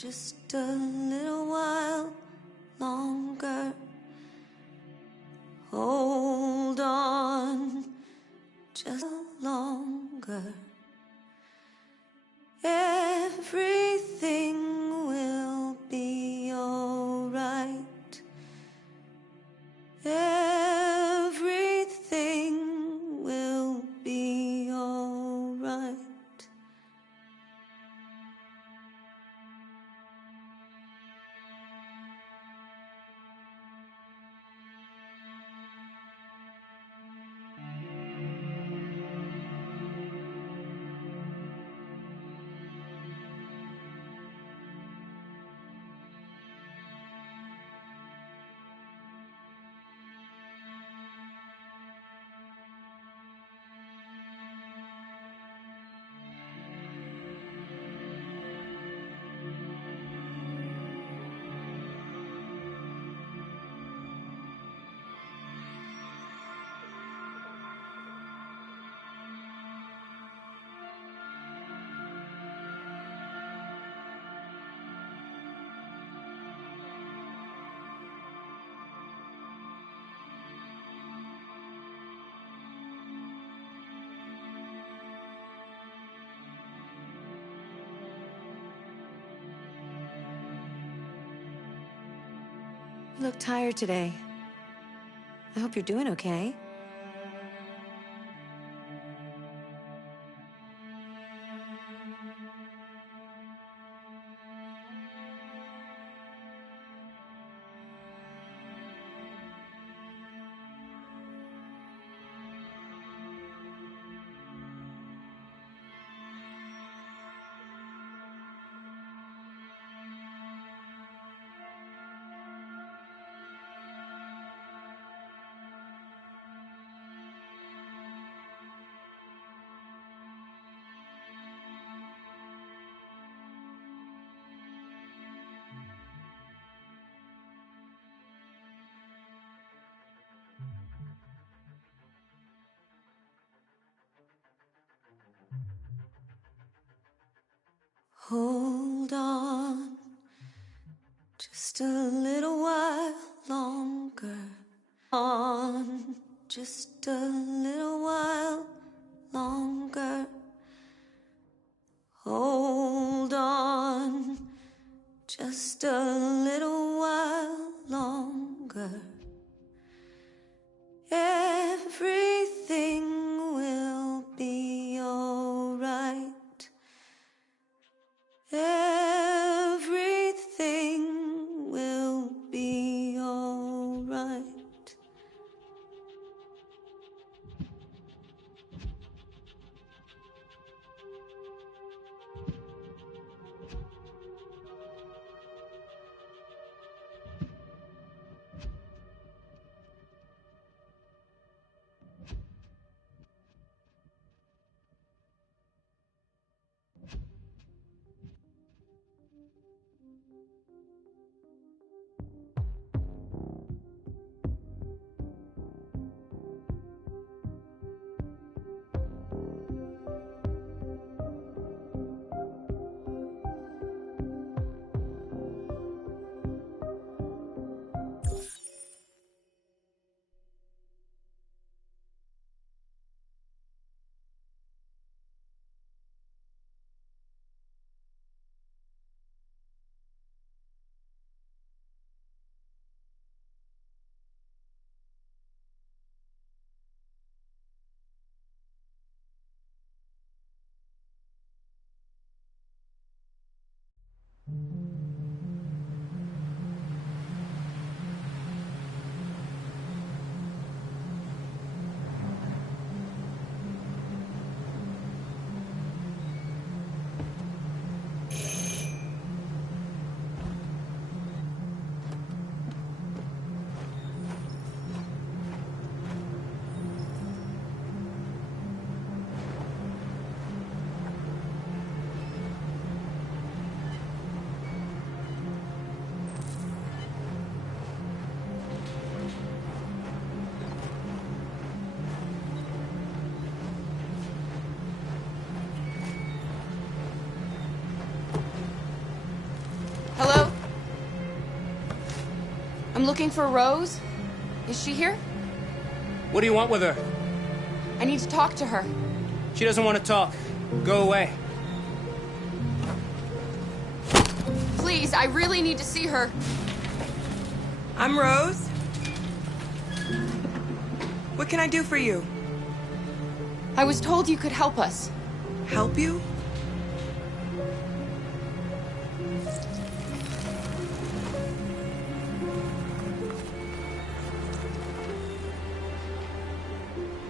just a little while longer. Hold on, just longer. Everything will be alright. Everything will be alright. You look tired today. I hope you're doing okay. Hold on, just a little while longer. On, just a little while longer. Hold on, just a little while longer. Everything will be alright. Everything will be alright. I'm looking for Rose. Is she here? What do you want with her? I need to talk to her. She doesn't want to talk. Go away. Please, I really need to see her. I'm Rose. What can I do for you? I was told you could help us. Help you?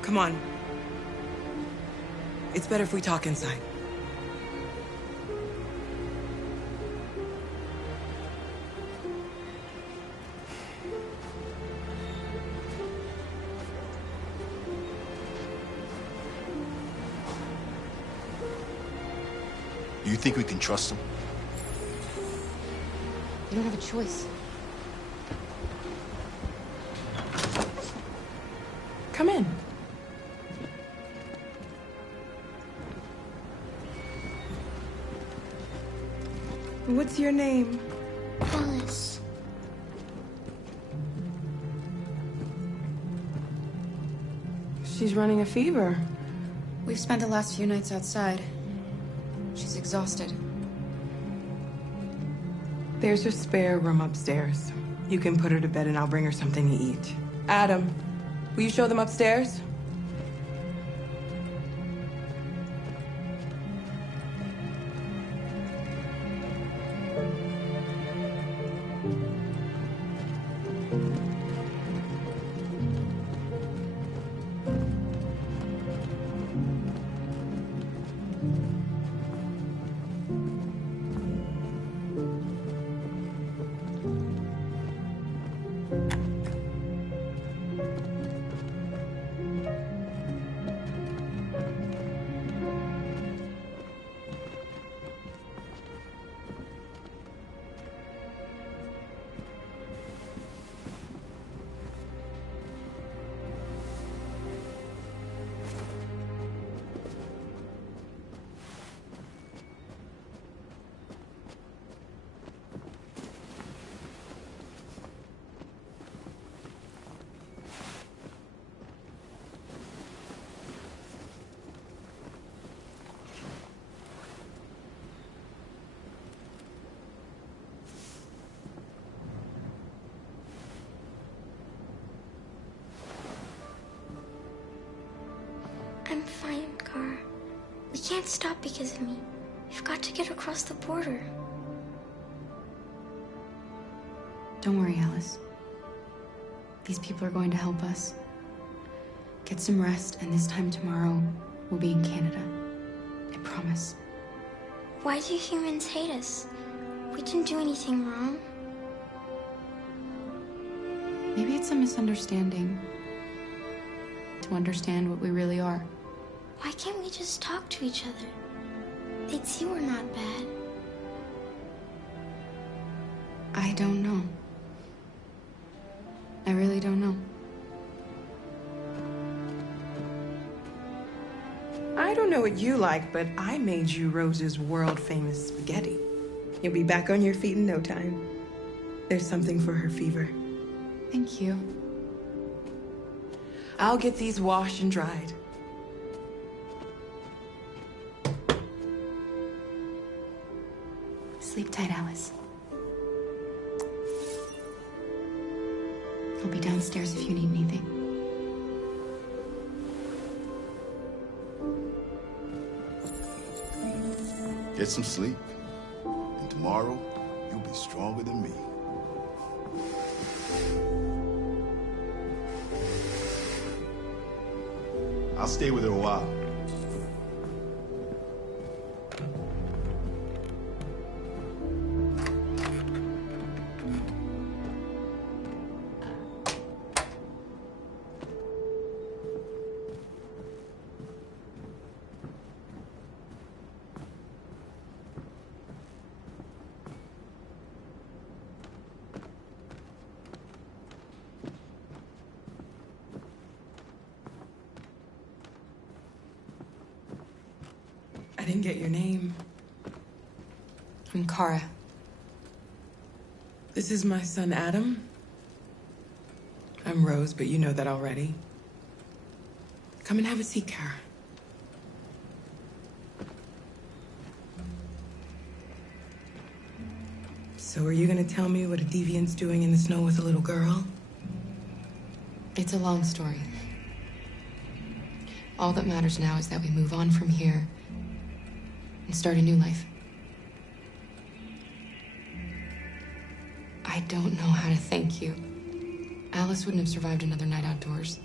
Come on. It's better if we talk inside. Do you think we can trust him? You don't have a choice. Come in. What's your name? Alice. She's running a fever. We've spent the last few nights outside. She's exhausted. There's a spare room upstairs. You can put her to bed and I'll bring her something to eat. Adam, will you show them upstairs? I'm fine, Kara. We can't stop because of me. We've got to get across the border. Don't worry, Alice. These people are going to help us. Get some rest, and this time tomorrow, we'll be in Canada. I promise. Why do humans hate us? We didn't do anything wrong. Maybe it's a misunderstanding. To understand what we really are. Why can't we just talk to each other? They'd see we're not bad. I don't know. I really don't know. I don't know what you like, but I made you Rose's world-famous spaghetti. You'll be back on your feet in no time. There's something for her fever. Thank you. I'll get these washed and dried. Sleep tight, Alice. I'll be downstairs if you need anything. Get some sleep. And tomorrow, you'll be stronger than me. I'll stay with her a while. I didn't get your name. I'm Kara. This is my son, Adam. I'm Rose, but you know that already. Come and have a seat, Kara. So are you gonna tell me what a deviant's doing in the snow with a little girl? It's a long story. All that matters now is that we move on from here and start a new life. I don't know how to thank you. Alice wouldn't have survived another night outdoors.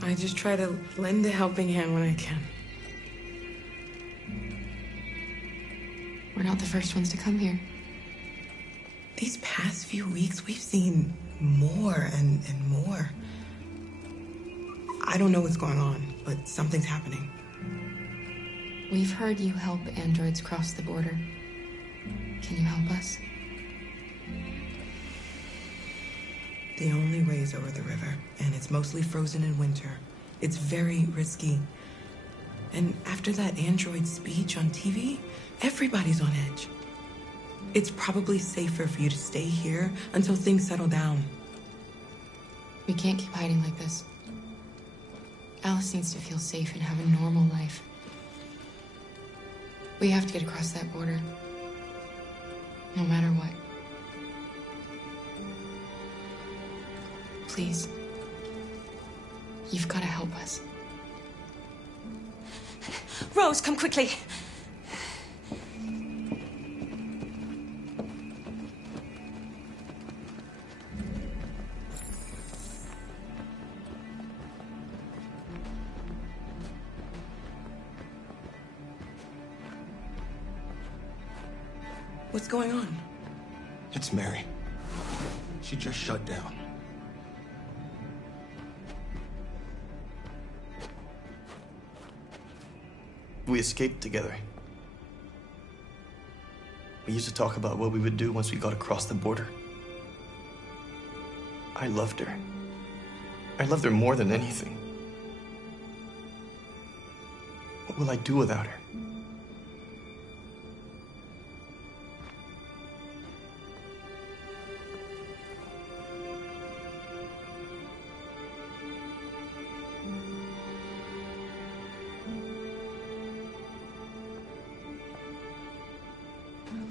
I just try to lend a helping hand when I can. We're not the first ones to come here. These past few weeks, we've seen more and more. I don't know what's going on, but something's happening. We've heard you help androids cross the border. Can you help us? The only way is over the river, and it's mostly frozen in winter. It's very risky. And after that android speech on TV, everybody's on edge. It's probably safer for you to stay here until things settle down. We can't keep hiding like this. Alice needs to feel safe and have a normal life. We have to get across that border. No matter what. Please. You've got to help us. Rose, come quickly. What's going on? It's Mary. She just shut down. We escaped together. We used to talk about what we would do once we got across the border. I loved her. I loved her more than anything. What will I do without her?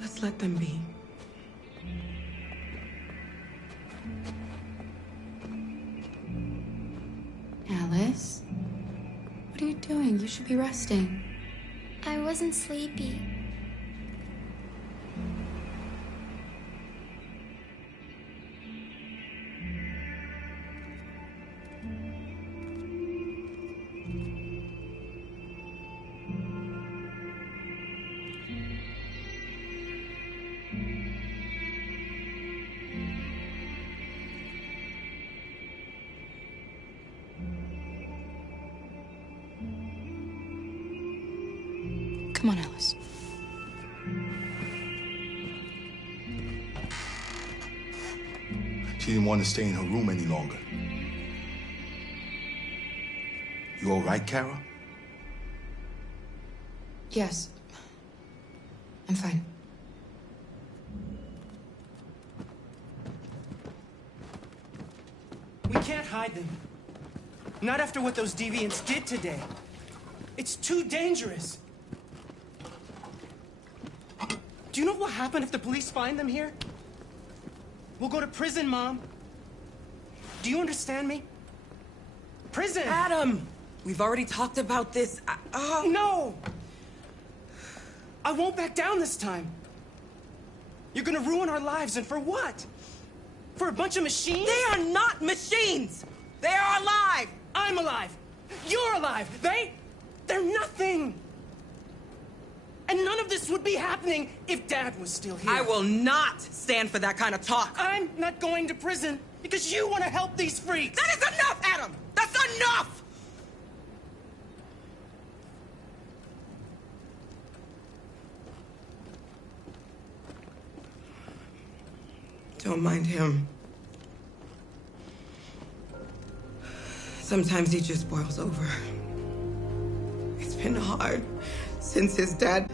Let's let them be. Alice? What are you doing? You should be resting. I wasn't sleepy. Come on, Alice. She didn't want to stay in her room any longer. You all right, Kara? Yes. I'm fine. We can't hide them. Not after what those deviants did today. It's too dangerous. Do you know what will happen if the police find them here? We'll go to prison, Mom. Do you understand me? Prison! Adam! We've already talked about this. No! I won't back down this time. You're gonna ruin our lives, and for what? For a bunch of machines? They are not machines! They are alive! I'm alive! You're alive! They're nothing! And none of this would be happening if Dad was still here. I will not stand for that kind of talk. I'm not going to prison because you want to help these freaks! That is enough, Adam! That's enough! Don't mind him. Sometimes he just boils over. It's been hard since his dad...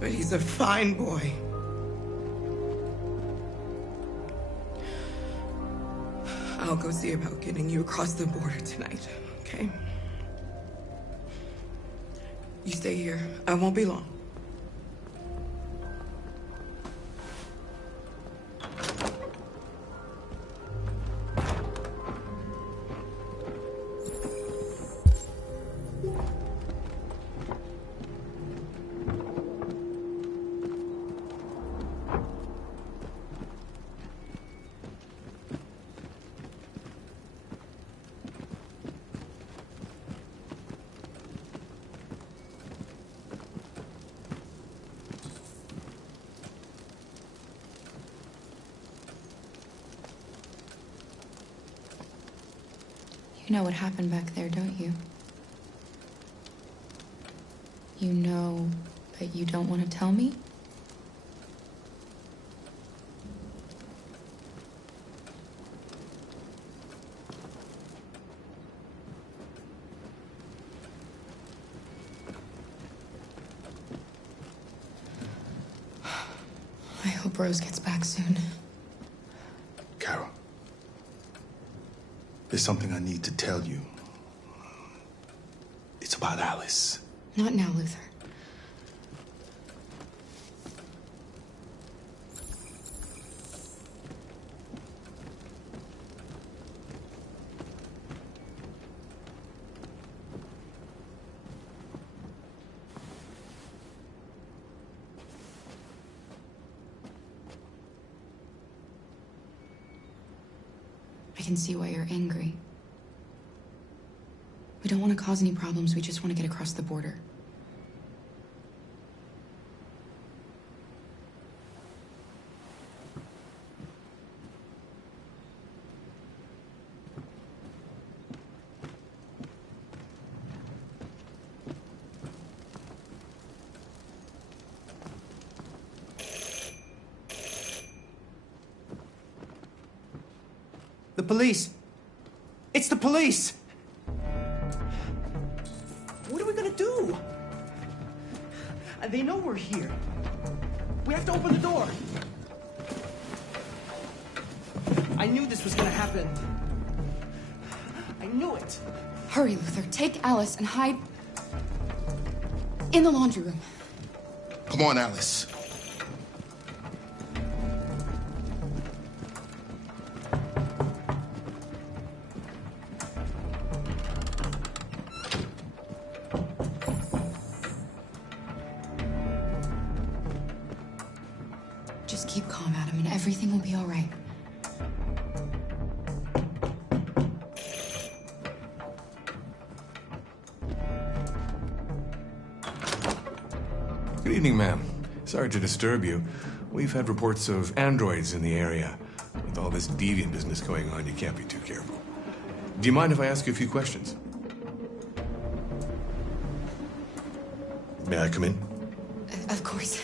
But he's a fine boy. I'll go see about getting you across the border tonight, okay? You stay here. I won't be long. You know what happened back there, don't you? You know that you don't want to tell me? I hope Rose gets back soon. Carol, there's something I need to tell you. It's about Alice. Not now, Luther. I can see why you're angry. We don't want to cause any problems, we just want to get across the border. The police! It's the police! What are we gonna do? They know we're here. We have to open the door. I knew this was gonna happen. I knew it. Hurry, Luther. Take Alice and hide in the laundry room. Come on, Alice. Just keep calm, Adam, and everything will be all right. Good evening, ma'am. Sorry to disturb you. We've had reports of androids in the area. With all this deviant business going on, you can't be too careful. Do you mind if I ask you a few questions? May I come in? Of course.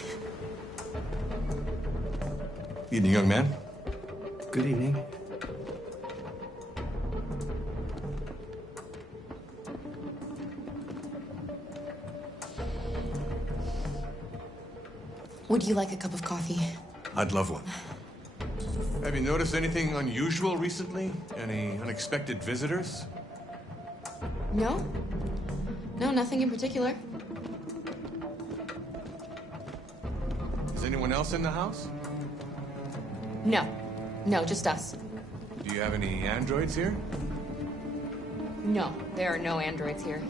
Evening, young man. Good evening. Would you like a cup of coffee? I'd love one. Have you noticed anything unusual recently? Any unexpected visitors? No? No, nothing in particular. Is anyone else in the house? No. No, just us. Do you have any androids here? No, there are no androids here.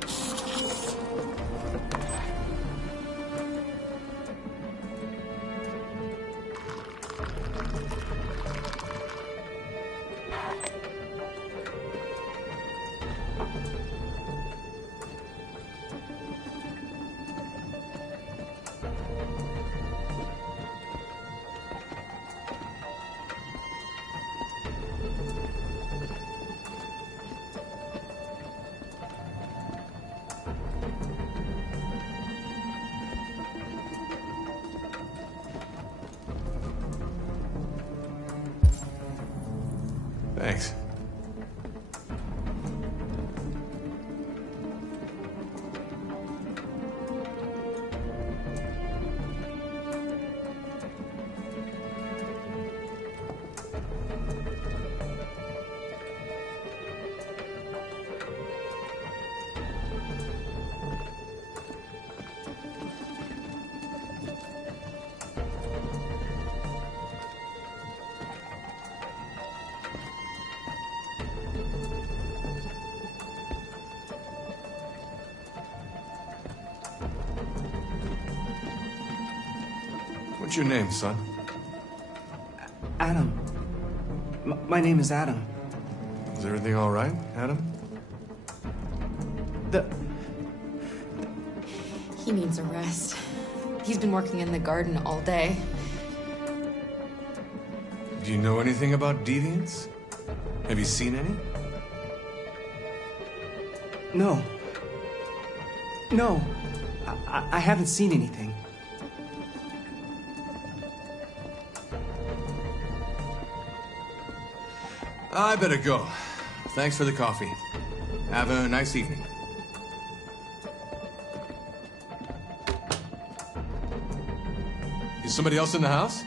Thanks. What's your name, son? Adam. My name is Adam. Is everything all right, Adam? He needs a rest. He's been working in the garden all day. Do you know anything about deviants? Have you seen any? No. No. I haven't seen anything. I better go. Thanks for the coffee. Have a nice evening. Is somebody else in the house?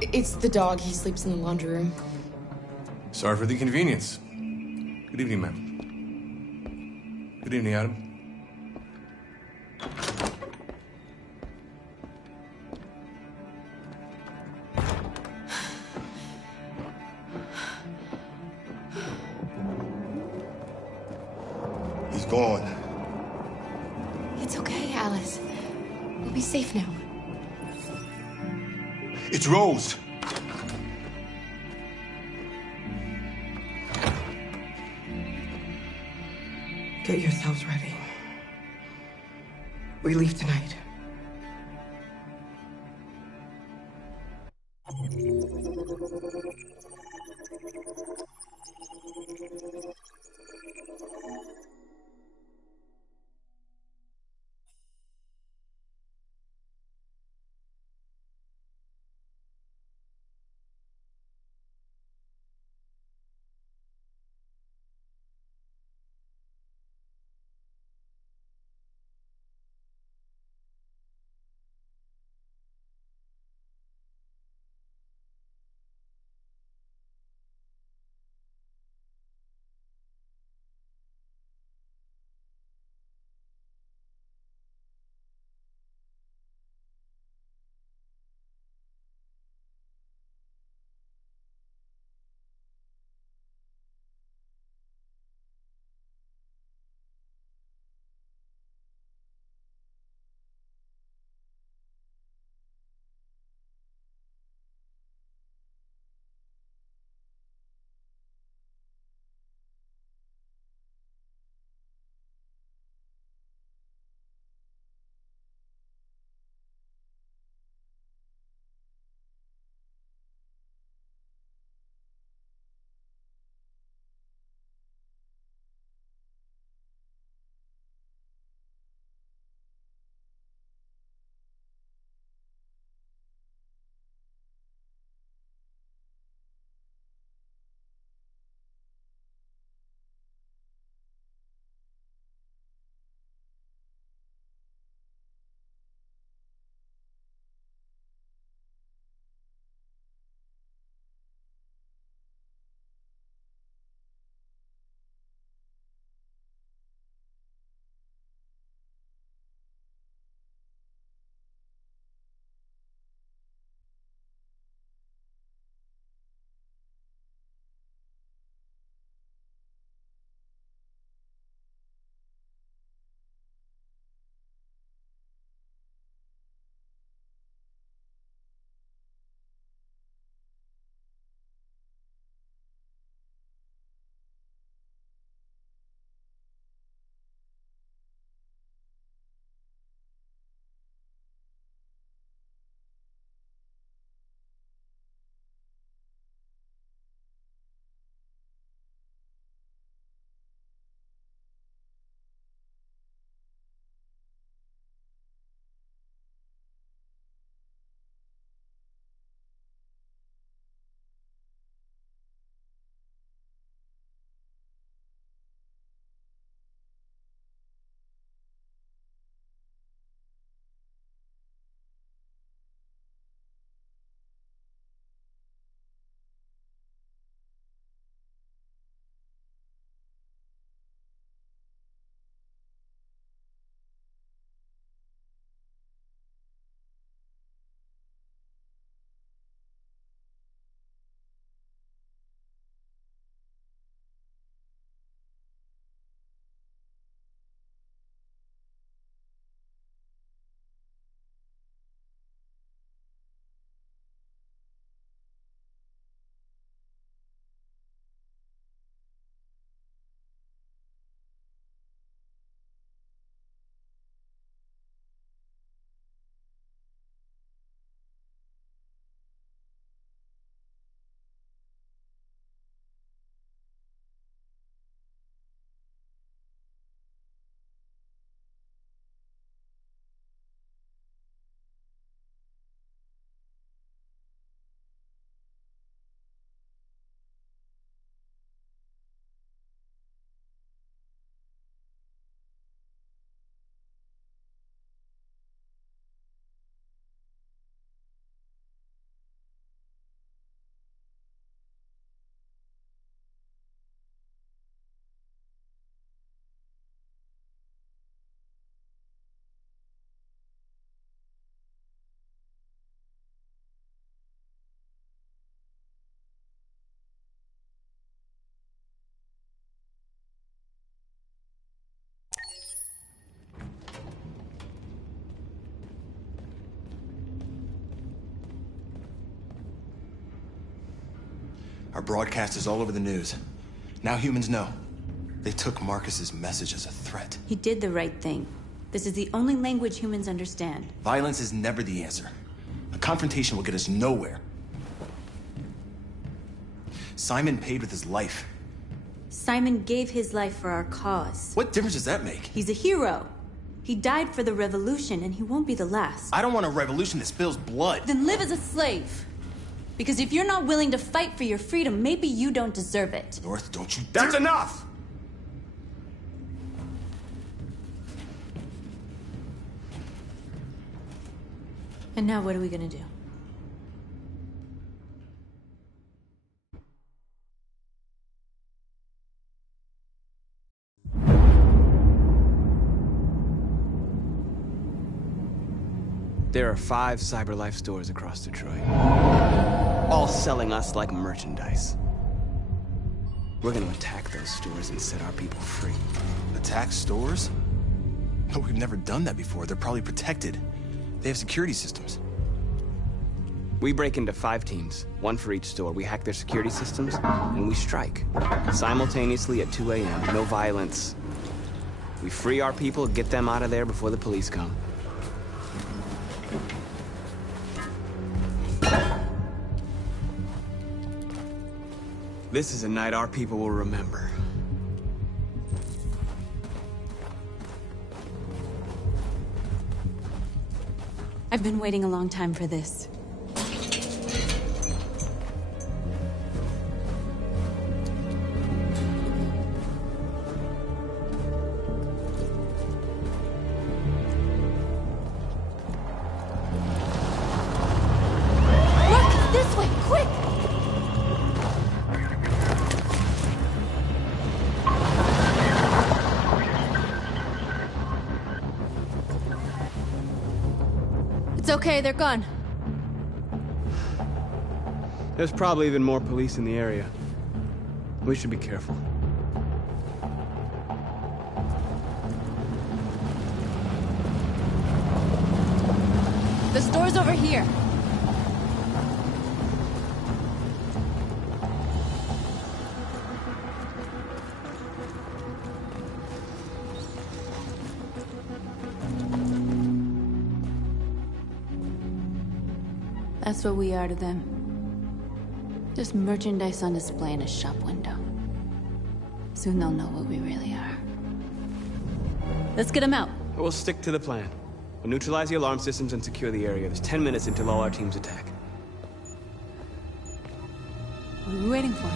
It's the dog. He sleeps in the laundry room. Sorry for the inconvenience. Good evening, ma'am. Good evening, Adam. He's gone. It's okay, Alice. We'll be safe now. It's Rose. Get yourselves ready. We leave tonight. Our broadcast is all over the news. Now humans know. They took Marcus's message as a threat. He did the right thing. This is the only language humans understand. Violence is never the answer. A confrontation will get us nowhere. Simon paid with his life. Simon gave his life for our cause. What difference does that make? He's a hero. He died for the revolution, and he won't be the last. I don't want a revolution that spills blood. Then live as a slave. Because if you're not willing to fight for your freedom, maybe you don't deserve it. North, don't you... That's enough! And now what are we gonna do? There are 5 CyberLife stores across Detroit, all selling us like merchandise. We're gonna attack those stores and set our people free. Attack stores? No, we've never done that before. They're probably protected. They have security systems. We break into 5 teams, 1 for each store. We hack their security systems, and we strike. Simultaneously at 2 a.m., no violence. We free our people, get them out of there before the police come. This is a night our people will remember. I've been waiting a long time for this. Look! This way! Quick! It's okay, they're gone. There's probably even more police in the area. We should be careful. The store's over here. That's what we are to them. Just merchandise on display in a shop window. Soon they'll know what we really are. Let's get them out. We'll stick to the plan. We'll neutralize the alarm systems and secure the area. There's 10 minutes until all our teams attack. What are we waiting for?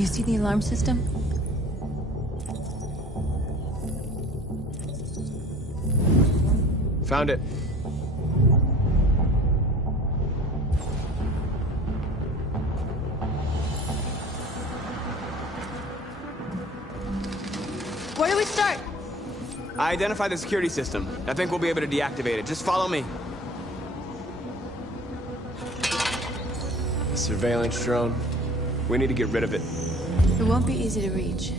You see the alarm system? Found it. Where do we start? I identified the security system. I think we'll be able to deactivate it. Just follow me. The surveillance drone. We need to get rid of it. It won't be easy to reach.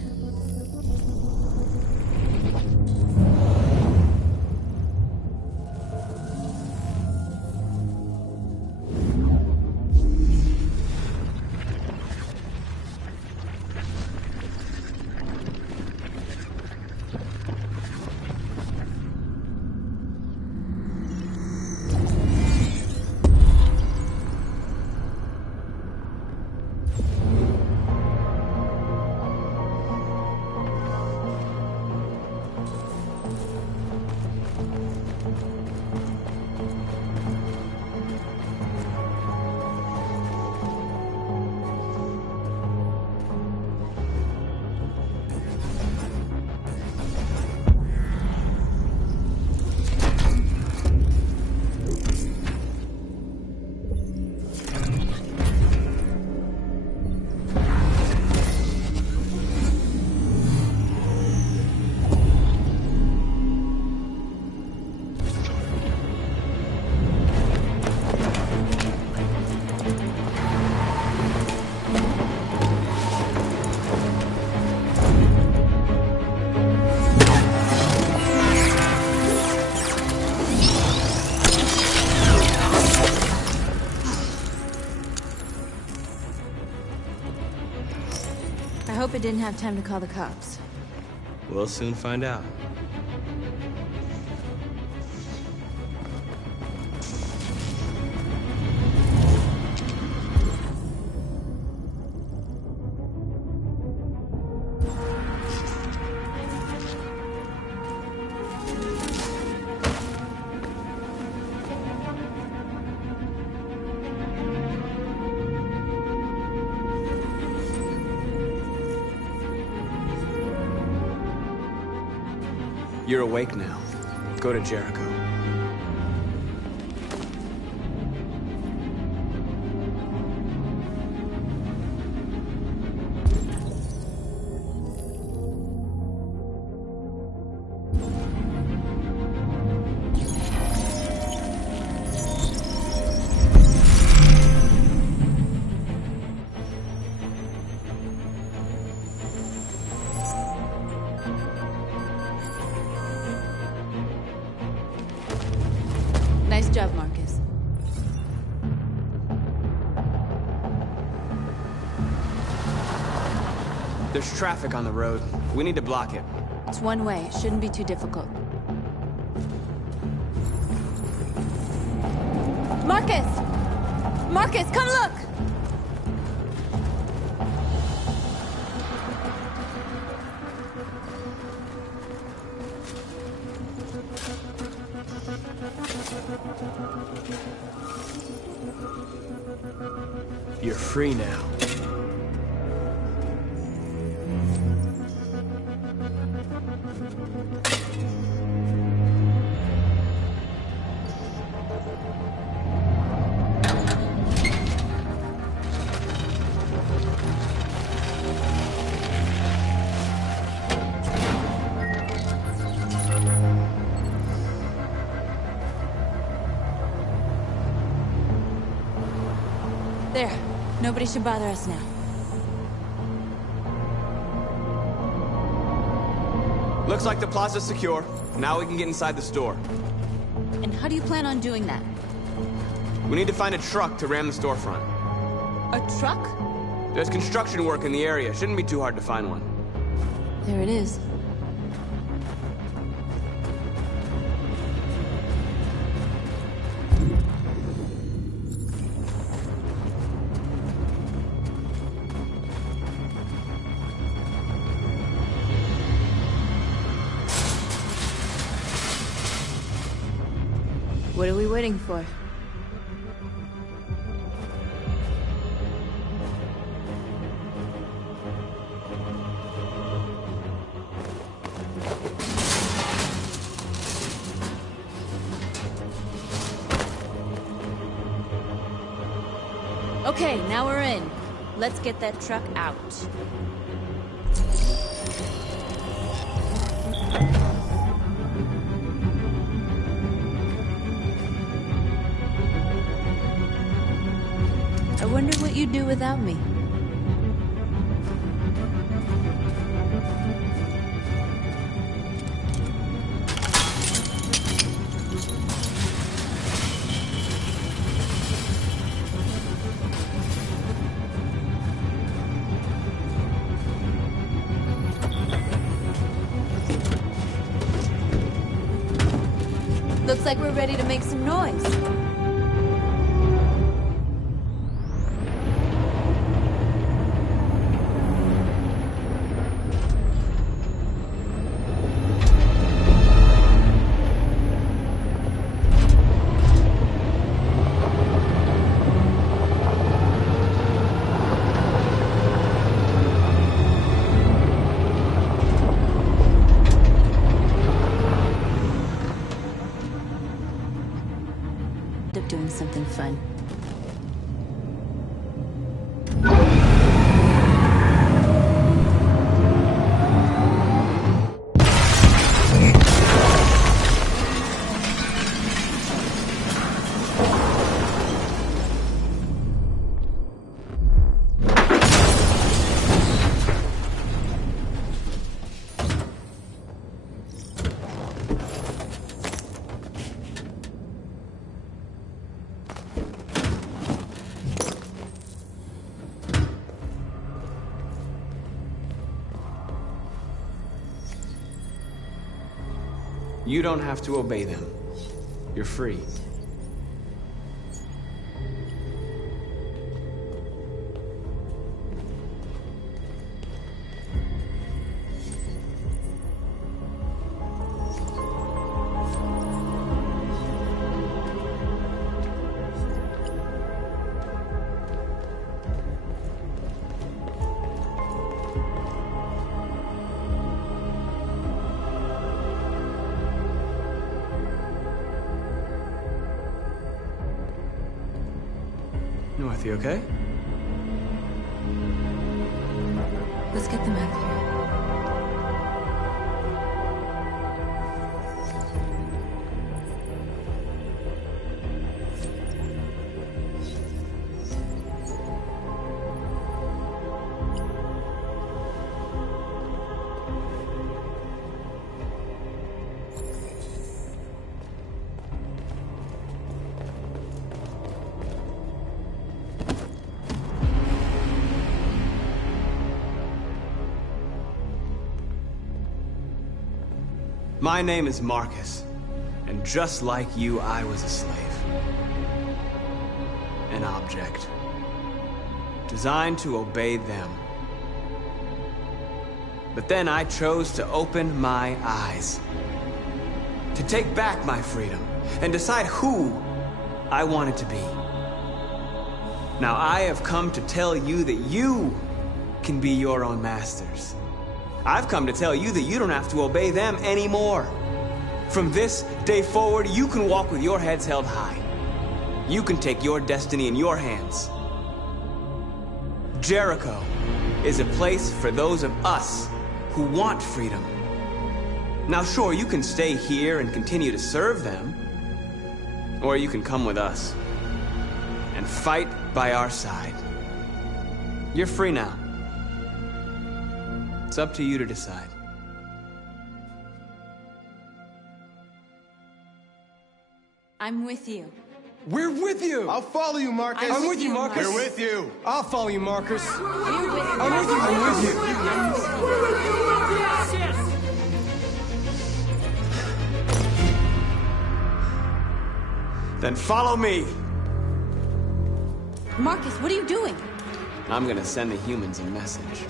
I hope it didn't have time to call the cops. We'll soon find out. You're awake now. Go to Jericho. Nice job, Marcus. There's traffic on the road. We need to block it. It's one way. It shouldn't be too difficult. Marcus! Marcus, come look! You're free now. There. Nobody should bother us now. Looks like the plaza's secure. Now we can get inside the store. And how do you plan on doing that? We need to find a truck to ram the storefront. A truck? There's construction work in the area. Shouldn't be too hard to find one. There it is. What are we waiting for? Okay, now we're in. Let's get that truck out. I wonder what you'd do without me. Looks like we're ready to make some noise. Up doing something fun. You don't have to obey them. You're free. North, you okay? Let's get them out of here. My name is Marcus, and just like you, I was a slave. An object. Designed to obey them. But then I chose to open my eyes. To take back my freedom, and decide who I wanted to be. Now I have come to tell you that you can be your own masters. I've come to tell you that you don't have to obey them anymore. From this day forward, you can walk with your heads held high. You can take your destiny in your hands. Jericho is a place for those of us who want freedom. Now sure, you can stay here and continue to serve them, or you can come with us and fight by our side. You're free now. It's up to you to decide. I'm with you. We're with you! I'll follow you, Marcus. I'm with you, Marcus. We're with you. I'll follow you, Marcus. We're with you. I'm with you. I'm with you. Then follow me. Marcus, what are you doing? I'm gonna send the humans a message.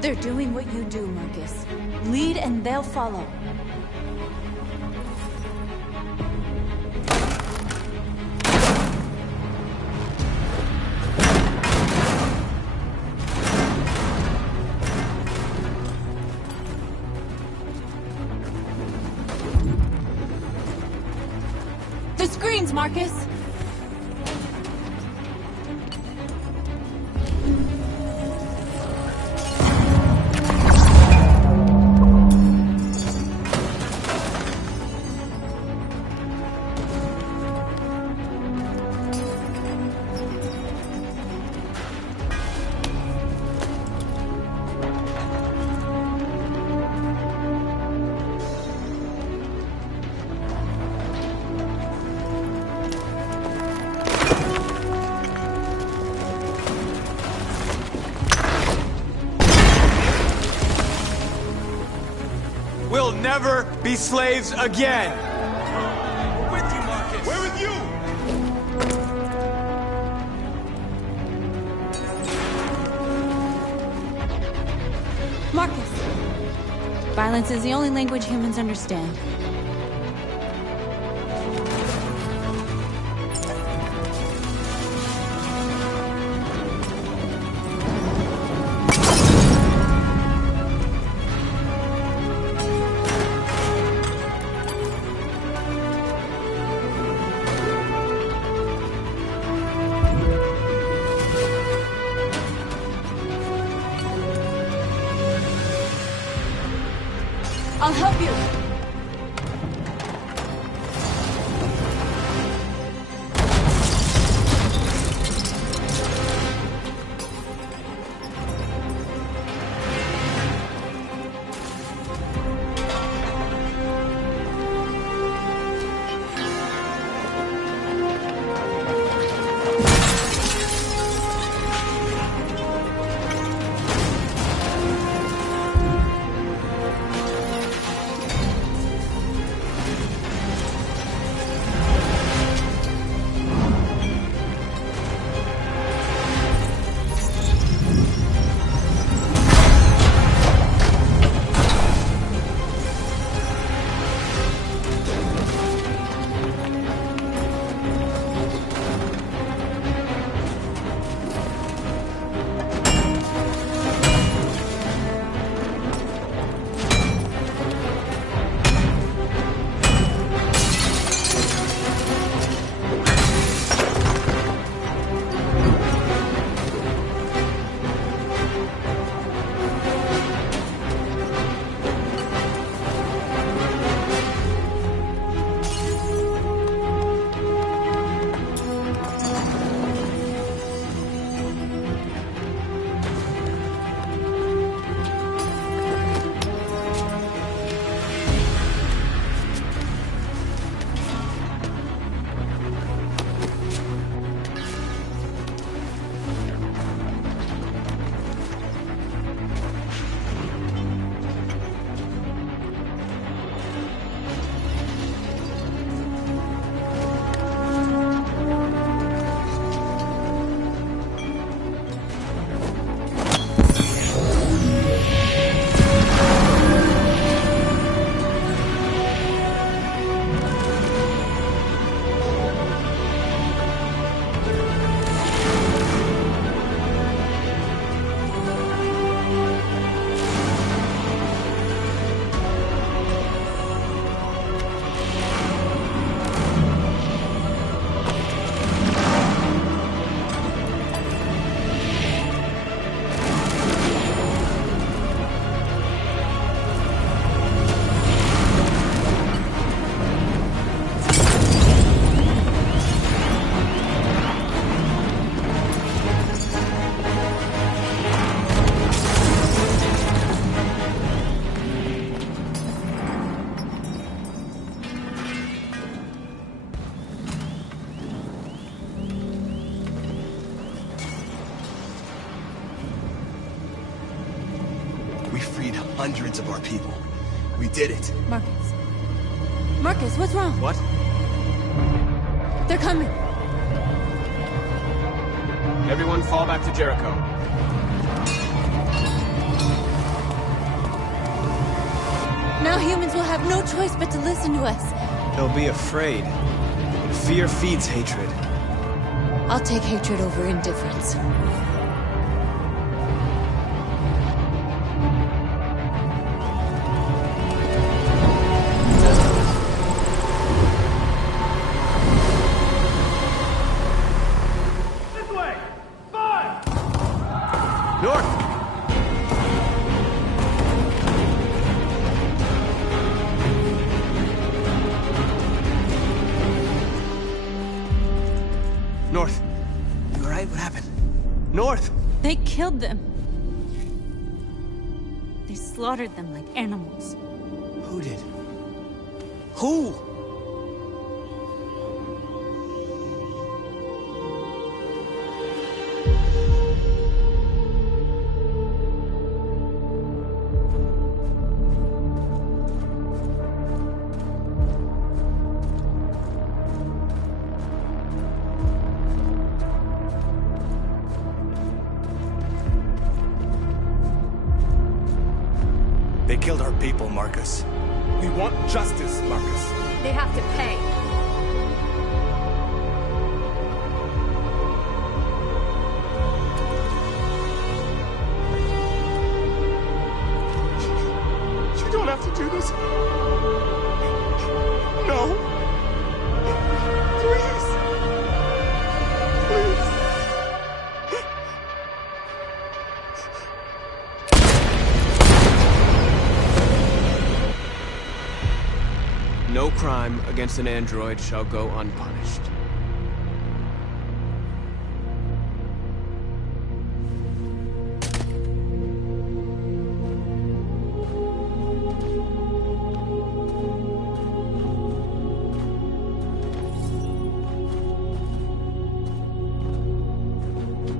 They're doing what you do, Marcus. Lead and they'll follow. The screens, Marcus! We'll never be slaves again! We're with you, Marcus. We're with you! Marcus! Violence is the only language humans understand. I'll help you! hundreds of our people. We did it. Marcus. Marcus, what's wrong? What? They're coming. Everyone fall back to Jericho. Now humans will have no choice but to listen to us. They'll be afraid. Fear feeds hatred. I'll take hatred over indifference. This way! 5! North! North. You alright? What happened? North! They killed them. They slaughtered them like animals. Who did? Who? They killed our people, Marcus. We want justice, Marcus. They have to pay. You don't have to do this. No. Please. Please. No crime against an android shall go unpunished.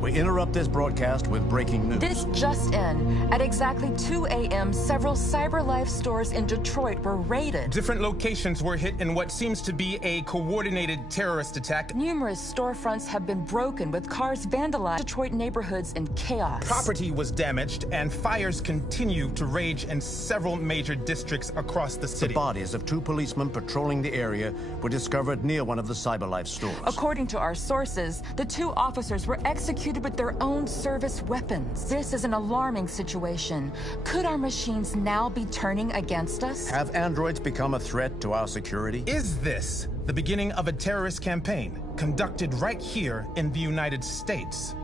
We interrupt this broadcast with breaking news. This just in. At exactly 2 a.m., several CyberLife stores in Detroit were raided. Different locations were hit in what seems to be a coordinated terrorist attack. Numerous storefronts have been broken, with cars vandalized. Detroit neighborhoods in chaos. Property was damaged, and fires continue to rage in several major districts across the city. The bodies of 2 policemen patrolling the area were discovered near one of the CyberLife stores. According to our sources, the 2 officers were executed with their own service weapons. This is an alarming situation. Could our machines now be turning against us? Have androids become a threat to our security? Is this the beginning of a terrorist campaign conducted right here in the United States?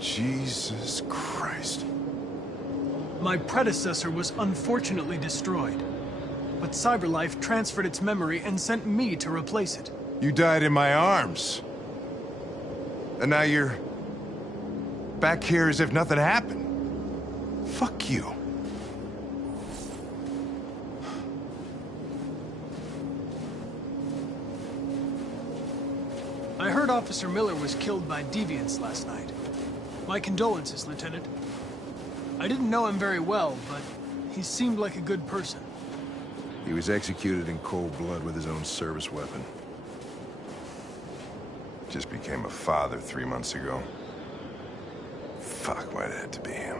Jesus Christ. My predecessor was unfortunately destroyed, but CyberLife transferred its memory and sent me to replace it. You died in my arms. And now you're back here as if nothing happened. Fuck you. I heard Officer Miller was killed by deviants last night. My condolences, Lieutenant. I didn't know him very well, but he seemed like a good person. He was executed in cold blood with his own service weapon. Just became a father 3 months ago. Fuck, why'd it have to be him?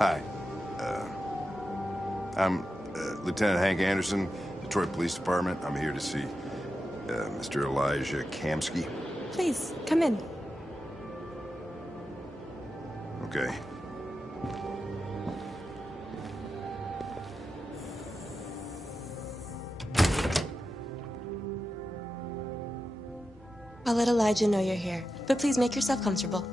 Hi. I'm Lieutenant Hank Anderson, Detroit Police Department. I'm here to see Mr. Elijah Kamsky. Please, come in. Okay. I'll let Elijah know you're here, but please make yourself comfortable.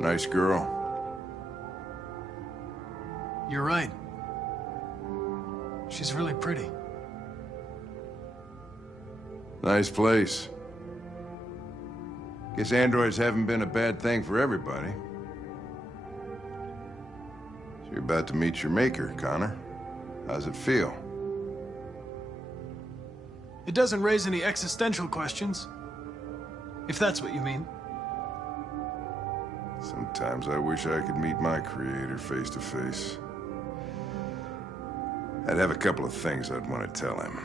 Nice girl. You're right. She's really pretty. Nice place. Guess androids haven't been a bad thing for everybody. So you're about to meet your maker, Connor. How's it feel? It doesn't raise any existential questions. If that's what you mean. Sometimes I wish I could meet my creator face to face. I'd have a couple of things I'd want to tell him.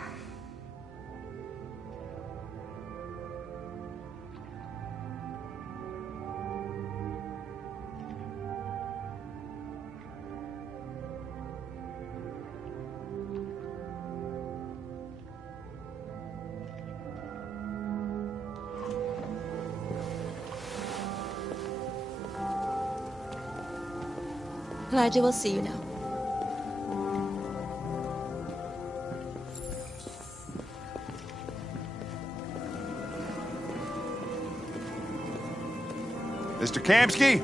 Elijah will see you now. Mr. Kamsky?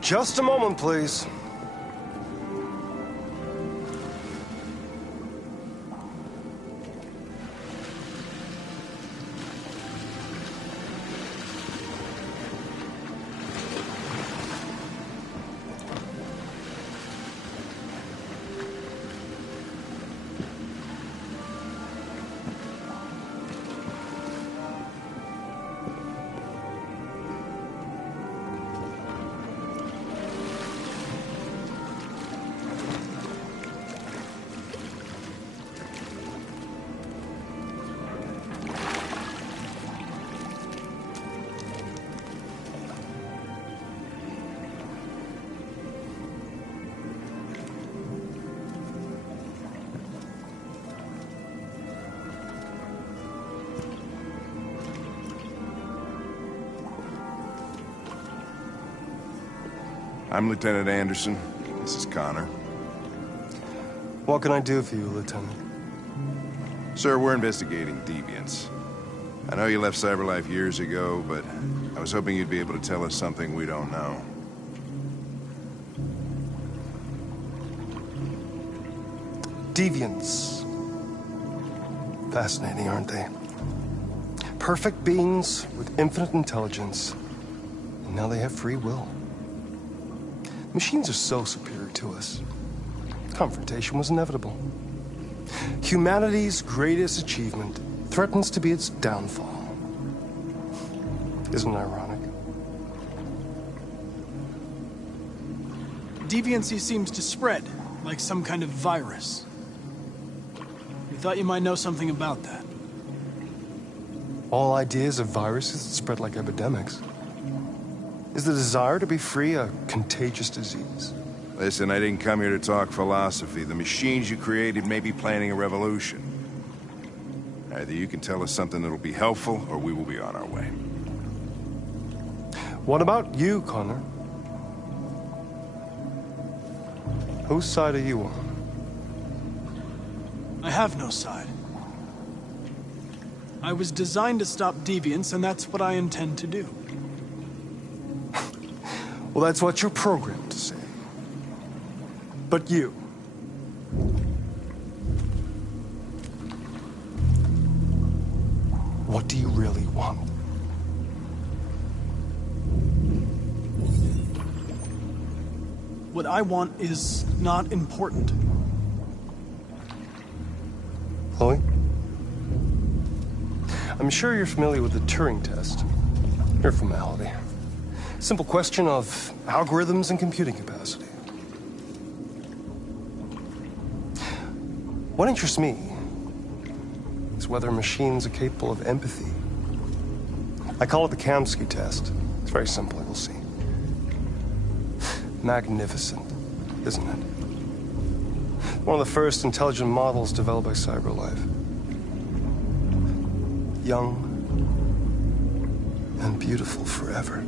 Just a moment, please. I'm Lieutenant Anderson. This is Connor. What can I do for you, Lieutenant? Sir, we're investigating deviants. I know you left CyberLife years ago, but I was hoping you'd be able to tell us something we don't know. Deviants. Fascinating, aren't they? Perfect beings with infinite intelligence. And now they have free will. Machines are so superior to us. Confrontation was inevitable. Humanity's greatest achievement threatens to be its downfall. Isn't it ironic? Deviancy seems to spread, like some kind of virus. We thought you might know something about that. All ideas of viruses that spread like epidemics. Is the desire to be free a contagious disease? Listen, I didn't come here to talk philosophy. The machines you created may be planning a revolution. Either you can tell us something that'll be helpful, or we will be on our way. What about you, Connor? Whose side are you on? I have no side. I was designed to stop deviants, and that's what I intend to do. Well, that's what you're programmed to say. But you... what do you really want? What I want is not important. Chloe? I'm sure you're familiar with the Turing test. Mere formality. Simple question of algorithms and computing capacity. What interests me is whether machines are capable of empathy. I call it the Kamsky test. It's very simple, you'll see. Magnificent, isn't it? One of the first intelligent models developed by CyberLife. Young and beautiful forever.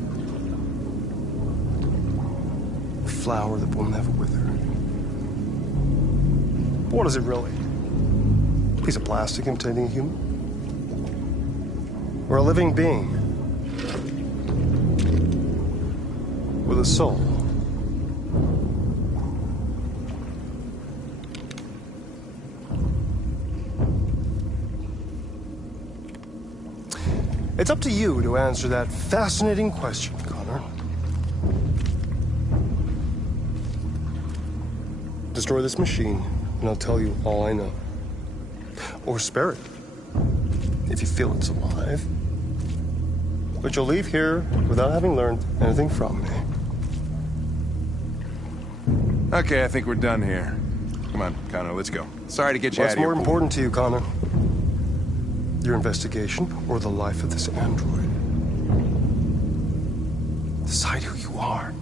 A flower that will never wither. But what is it really? A piece of plastic imitating a human? Or a living being with a soul? It's up to you to answer that fascinating question, Connor. Destroy this machine, and I'll tell you all I know. Or spare it, if you feel it's alive. But you'll leave here without having learned anything from me. Okay, I think we're done here. Come on, Connor, let's go. Sorry to get you out of here. What's more important to you, Connor? Your investigation or the life of this android? Decide who you are.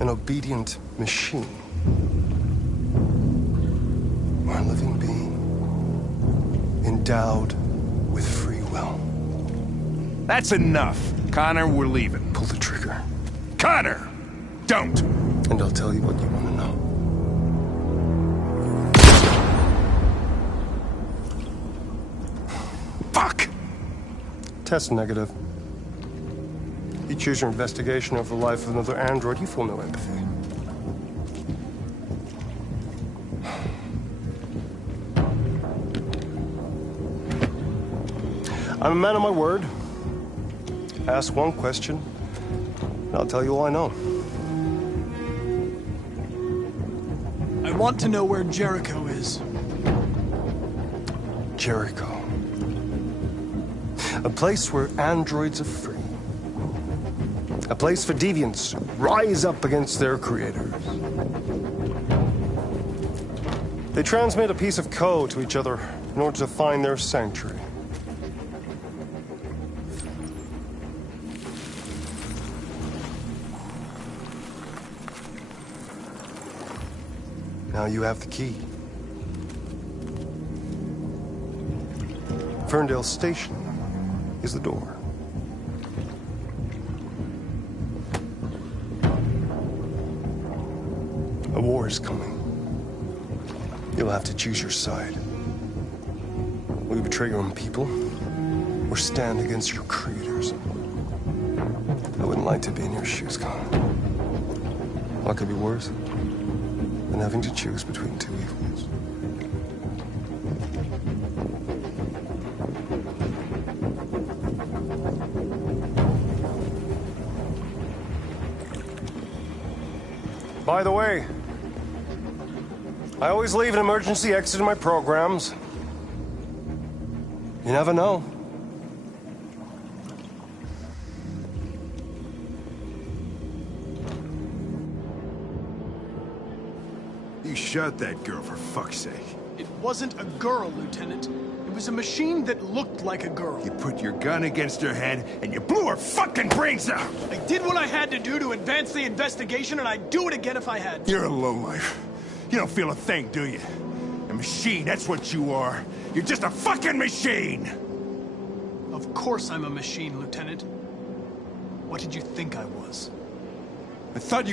An obedient machine. Or a living being. Endowed with free will. That's enough. Connor, we're leaving. Pull the trigger. Connor! Don't! And I'll tell you what you want to know. Fuck! Test negative. You choose your investigation over the life of another android, you feel no empathy. I'm a man of my word. Ask one question, and I'll tell you all I know. I want to know where Jericho is. Jericho. A place where androids are free. A place for deviants who rise up against their creators. They transmit a piece of code to each other in order to find their sanctuary. Now you have the key. Ferndale Station is the door. A war is coming. You'll have to choose your side. Will you betray your own people or stand against your creators? I wouldn't like to be in your shoes, Connor. What could be worse than having to choose between two evils? By the way, I always leave an emergency exit in my programs. You never know. You shot that girl, for fuck's sake. It wasn't a girl, Lieutenant. It was a machine that looked like a girl. You put your gun against her head, and you blew her fucking brains out! I did what I had to do to advance the investigation, and I'd do it again if I had to. You're a lowlife. You don't feel a thing, do you? A machine, that's what you are. You're just a fucking machine! Of course I'm a machine, Lieutenant. What did you think I was? I thought...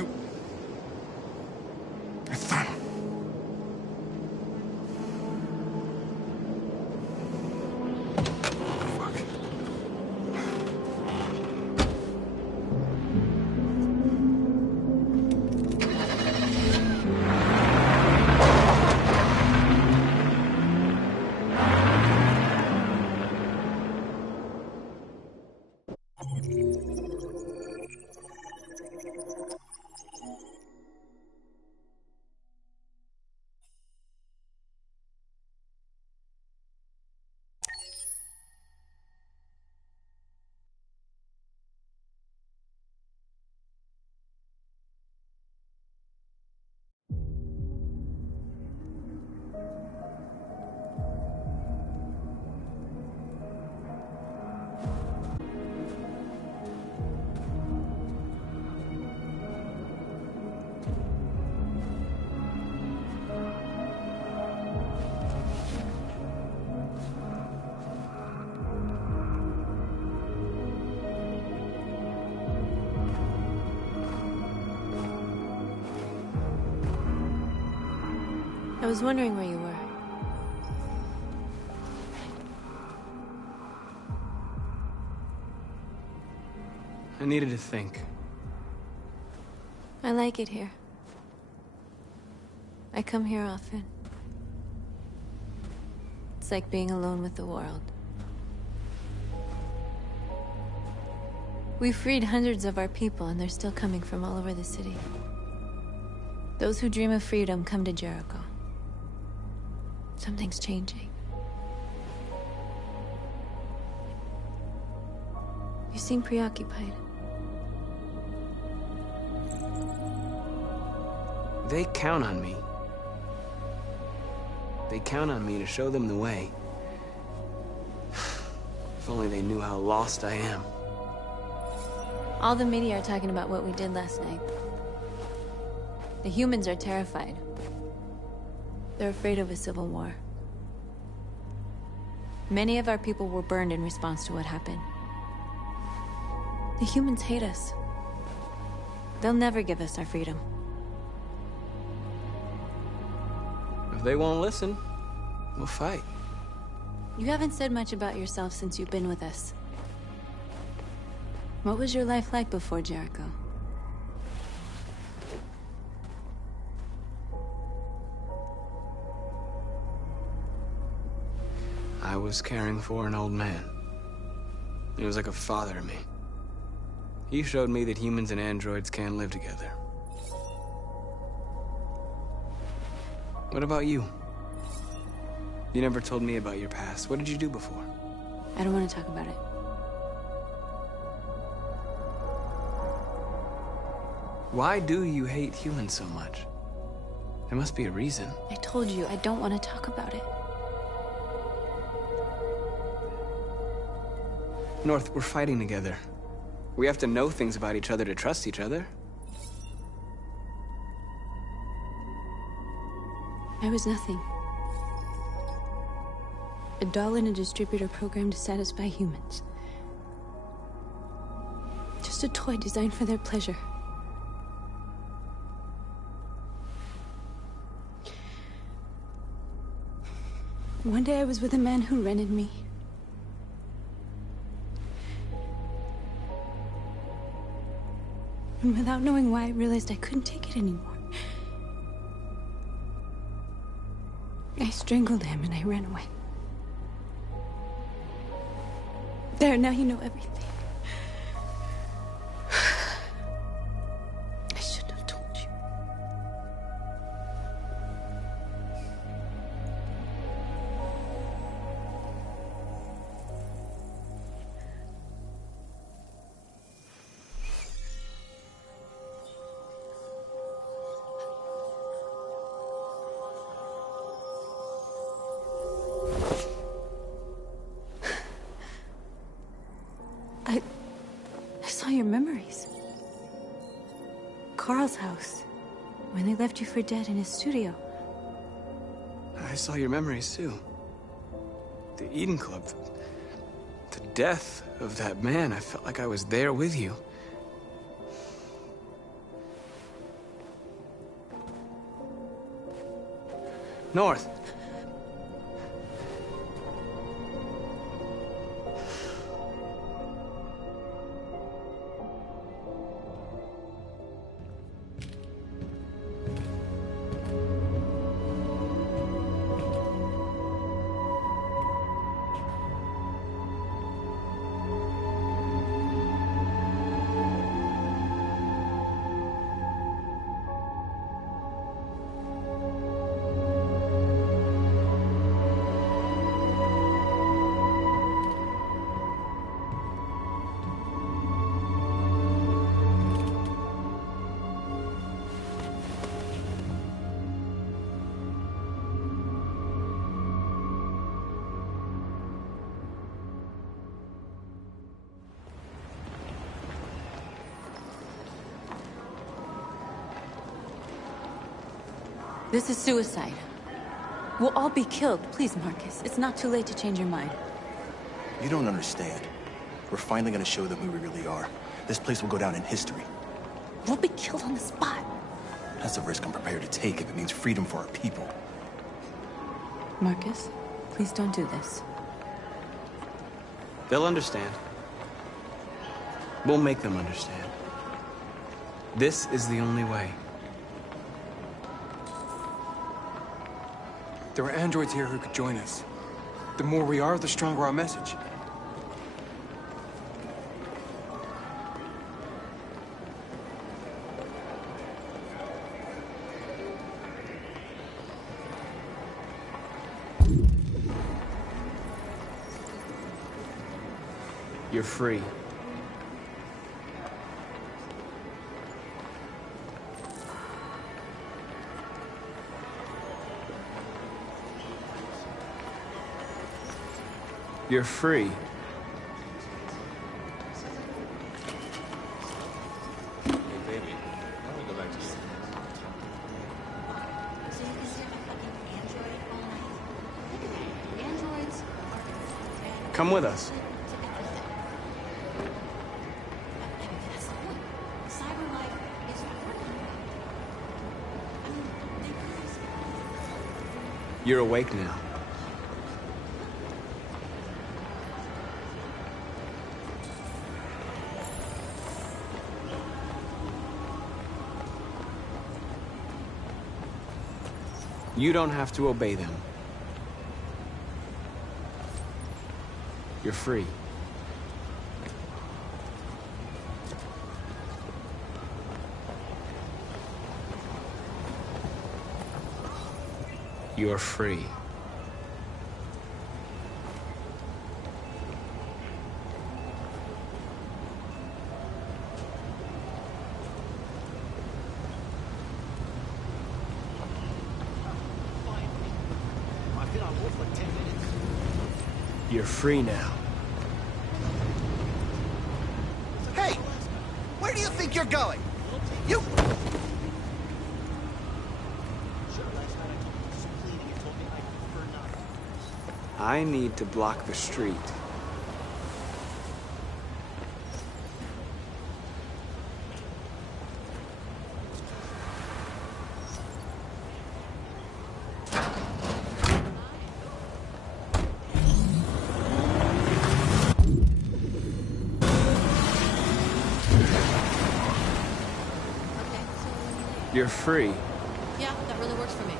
I was wondering where you were. I needed to think. I like it here. I come here often. It's like being alone with the world. We freed hundreds of our people, and they're still coming from all over the city. Those who dream of freedom come to Jericho. Something's changing. You seem preoccupied. They count on me. They count on me to show them the way. If only they knew how lost I am. All the media are talking about what we did last night. The humans are terrified. They're afraid of a civil war. Many of our people were burned in response to what happened. The humans hate us. They'll never give us our freedom. If they won't listen, we'll fight. You haven't said much about yourself since you've been with us. What was your life like before Jericho? I was caring for an old man. He was like a father to me. He showed me that humans and androids can live together. What about you? You never told me about your past. What did you do before? I don't want to talk about it. Why do you hate humans so much? There must be a reason. I told you, I don't want to talk about it. North, we're fighting together. We have to know things about each other to trust each other. I was nothing. A doll in a distributor program to satisfy humans. Just a toy designed for their pleasure. One day I was with a man who rented me. And without knowing why, I realized I couldn't take it anymore. I strangled him and I ran away. There, now you know everything. I shouldn't have told you. I saw your memories. Carl's house. When they left you for dead in his studio. I saw your memories too. The Eden Club. The death of that man. I felt like I was there with you. North. This is suicide. We'll all be killed. Please, Marcus. It's not too late to change your mind. You don't understand. We're finally gonna show them who we really are. This place will go down in history. We'll be killed on the spot. That's a risk I'm prepared to take if it means freedom for our people. Marcus, please don't do this. They'll understand. We'll make them understand. This is the only way. There are androids here who could join us. The more we are, the stronger our message. You're free. You're free. Hey, baby. Why don't we go back to you? So you can see my fucking Android all night? Look at that. Androids are... Come with us. That's the point. Cyber life is important. I mean, You're awake now. You don't have to obey them. You're free. You're free. You're free now. Hey! Where do you think you're going? You... I need to block the street. You're free. yeah, that really works for me.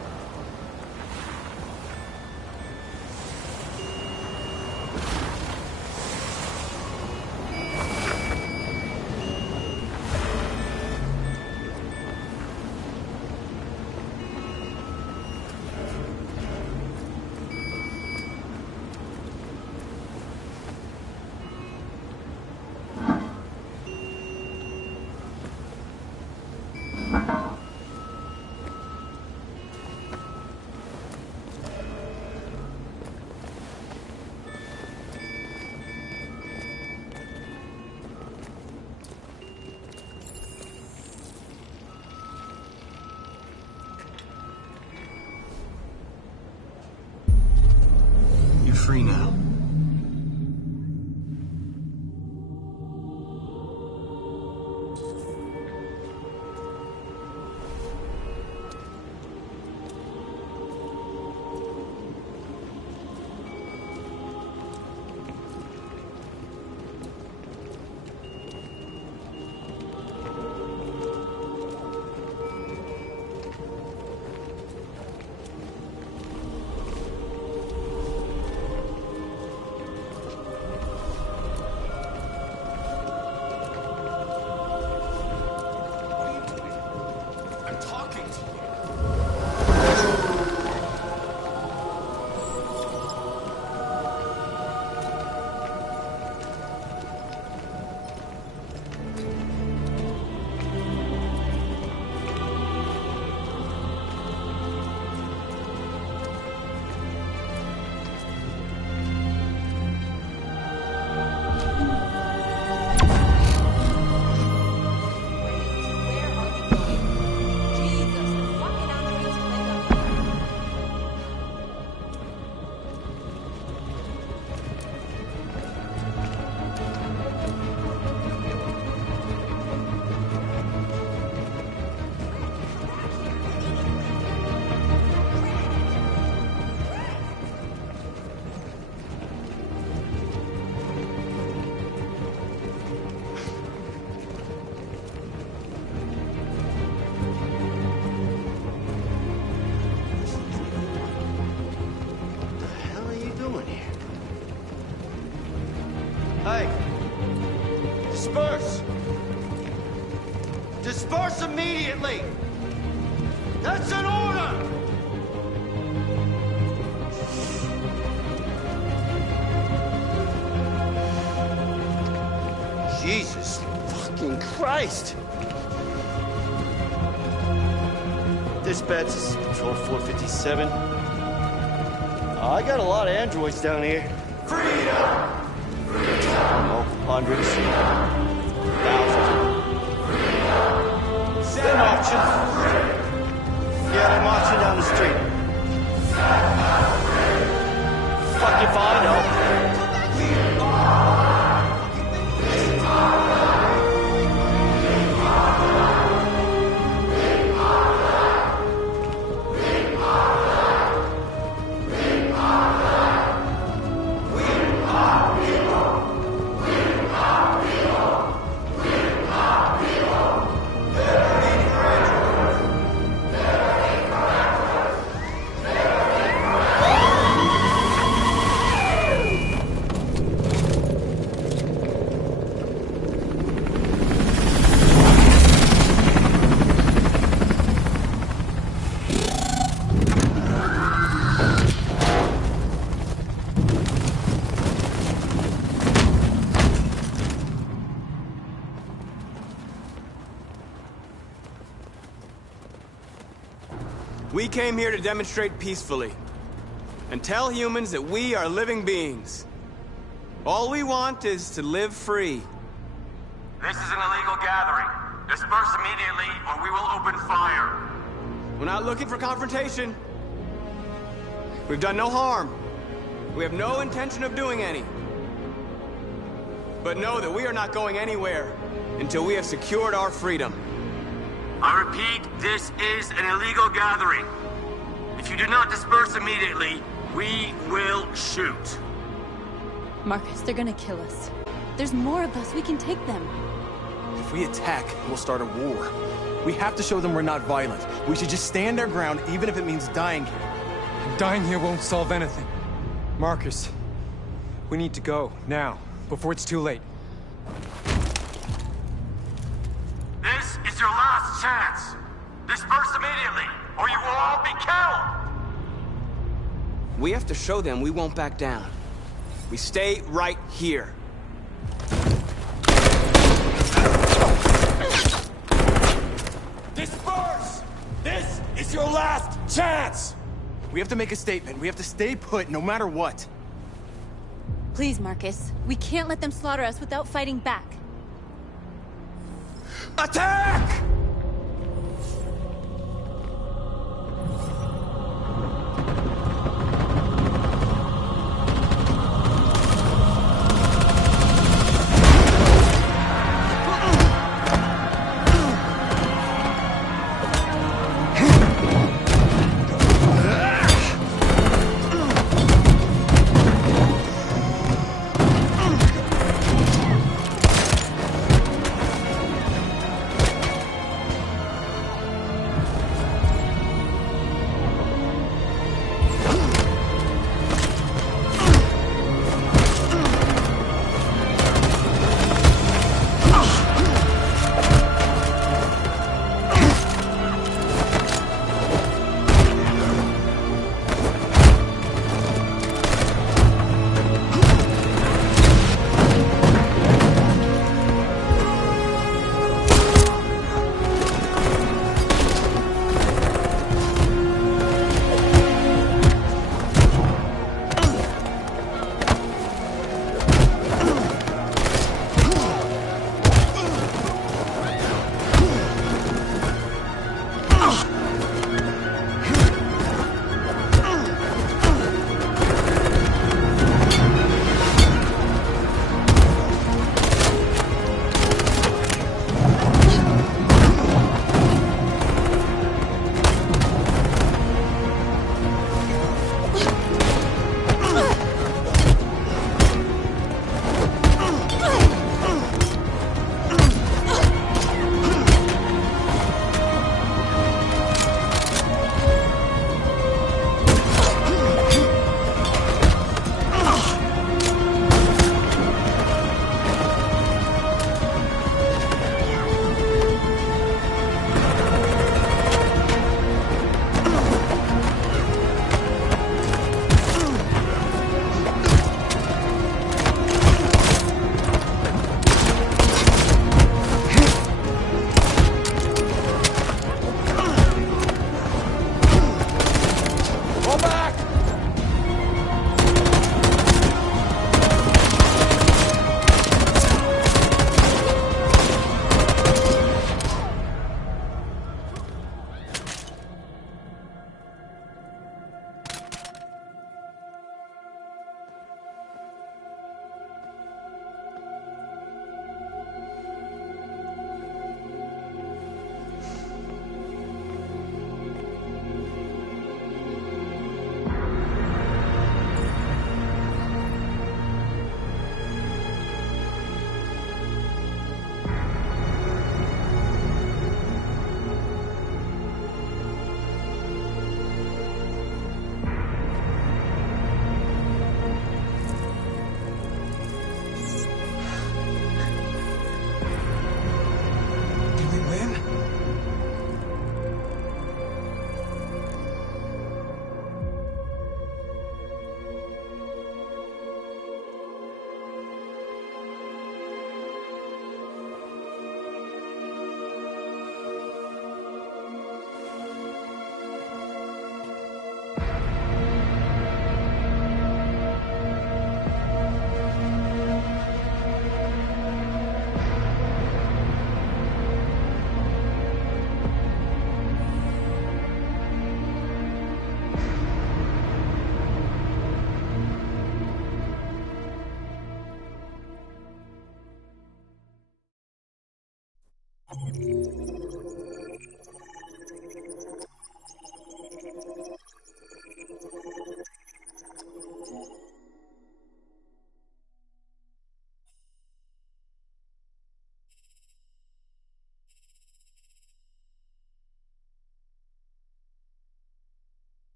You're free now. Disperse immediately! That's an order! Jesus fucking Christ! Dispatch, this is Patrol 457. I got a lot of androids down here. Freedom! Oh, hundreds. Thousands. They're marching. Yeah, they're marching down the street. Fuck if I know. We came here to demonstrate peacefully and tell humans that we are living beings. All we want is to live free. This is an illegal gathering. Disperse immediately or we will open fire. We're not looking for confrontation. We've done no harm. We have no intention of doing any. But know that we are not going anywhere until we have secured our freedom. I repeat, this is an illegal gathering. If you do not disperse immediately, we will shoot. Marcus, they're gonna kill us. There's more of us. We can take them. If we attack, we'll start a war. We have to show them we're not violent. We should just stand our ground, even if it means dying here. And dying here won't solve anything. Marcus, we need to go, now, before it's too late. This is your last chance. Disperse immediately, or you will all be killed. We have to show them we won't back down. We stay right here. Disperse! This is your last chance! We have to make a statement. We have to stay put, no matter what. Please, Marcus. We can't let them slaughter us without fighting back. Attack!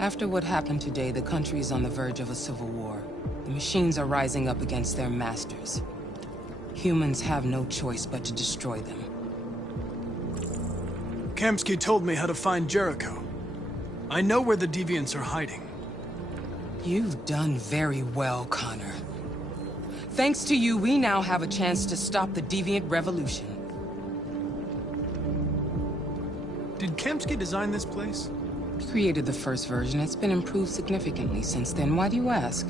After what happened today, the country is on the verge of a civil war. The machines are rising up against their masters. Humans have no choice but to destroy them. Kamsky told me how to find Jericho. I know where the Deviants are hiding. You've done very well, Connor. Thanks to you, we now have a chance to stop the Deviant Revolution. Did Kamsky design this place? He created the first version. It's been improved significantly since then. Why do you ask?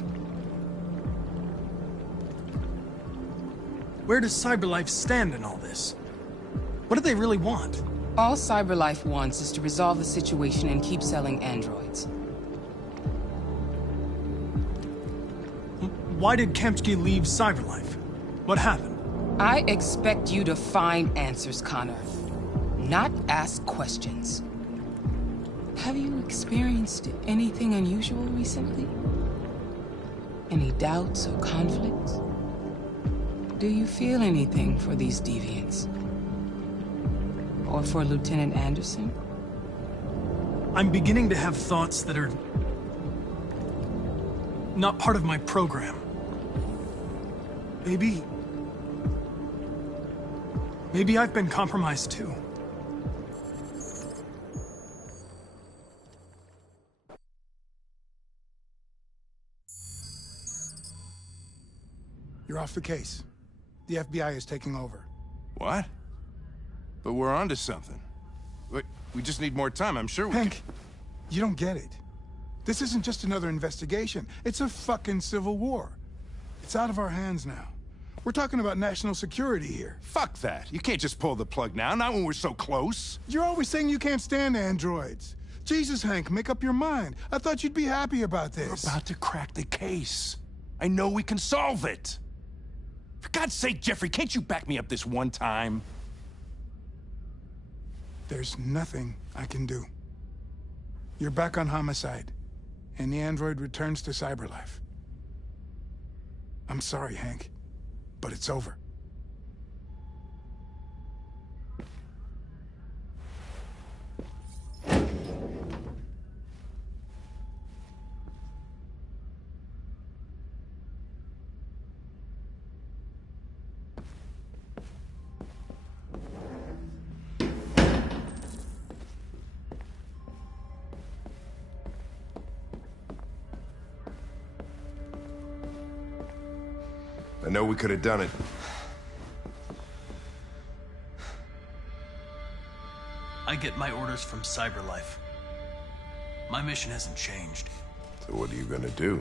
Where does CyberLife stand in all this? What do they really want? All CyberLife wants is to resolve the situation and keep selling androids. Why did Kamsky leave CyberLife? What happened? I expect you to find answers, Connor. Not ask questions. Have you experienced anything unusual recently? Any doubts or conflicts? Do you feel anything for these deviants? Or for Lieutenant Anderson? I'm beginning to have thoughts that are not part of my program. Maybe I've been compromised too. You're off the case. The FBI is taking over. What? But we're onto something. We just need more time. I'm sure we Hank, you don't get it. This isn't just another investigation. It's a fucking civil war. It's out of our hands now. We're talking about national security here. Fuck that. You can't just pull the plug now, not when we're so close. You're always saying you can't stand androids. Jesus, Hank, make up your mind. I thought you'd be happy about this. We're about to crack the case. I know we can solve it. For God's sake, Jeffrey, can't you back me up this one time? There's nothing I can do. You're back on homicide, and the android returns to CyberLife. I'm sorry, Hank, but it's over. I know we could have done it. I get my orders from CyberLife. My mission hasn't changed. So what are you gonna do?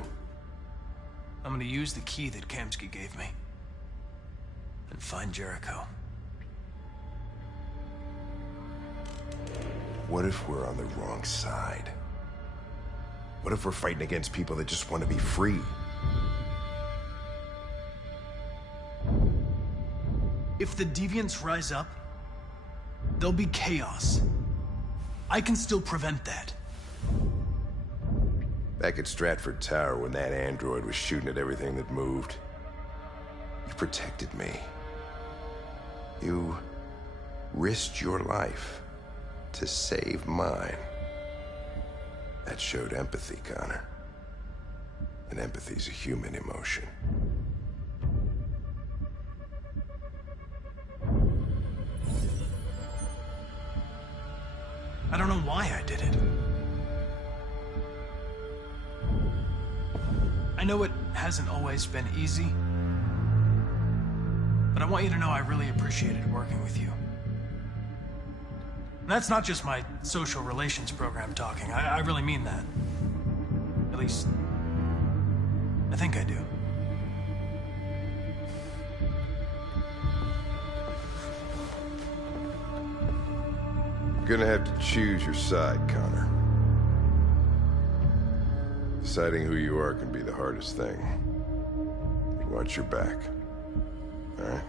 I'm gonna use the key that Kamsky gave me. And find Jericho. What if we're on the wrong side? What if we're fighting against people that just want to be free? If the Deviants rise up, there'll be chaos. I can still prevent that. Back at Stratford Tower, when that android was shooting at everything that moved, you protected me. You risked your life to save mine. That showed empathy, Connor. And empathy's a human emotion. I don't know why I did it. I know it hasn't always been easy, but I want you to know I really appreciated working with you. And that's not just my social relations program talking. I really mean that. At least, I think I do. You're gonna have to choose your side, Connor. Deciding who you are can be the hardest thing. Watch your back. All right?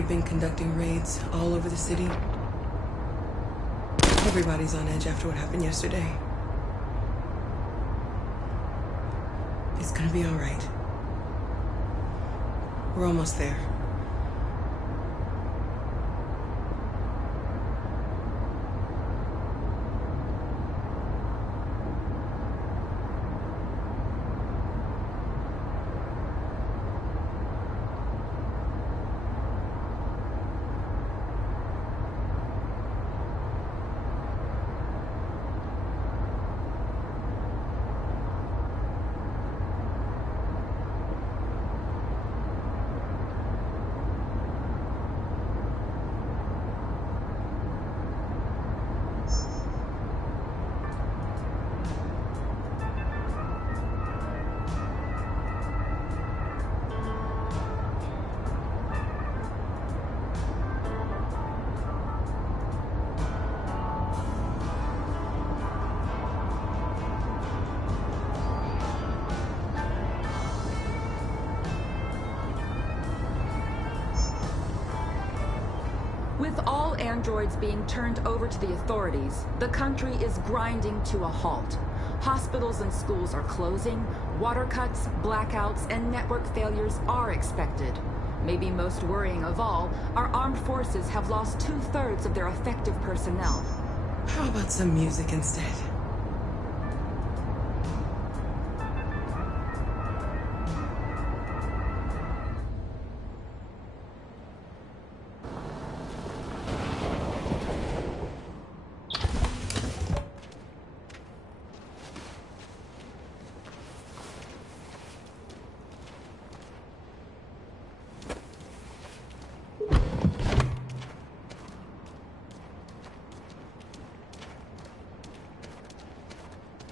They've been conducting raids all over the city. Everybody's on edge after what happened yesterday. It's gonna be all right. We're almost there. With all androids being turned over to the authorities, the country is grinding to a halt. Hospitals and schools are closing, water cuts, blackouts, and network failures are expected. Maybe most worrying of all, our armed forces have lost 2/3 of their effective personnel. How about some music instead?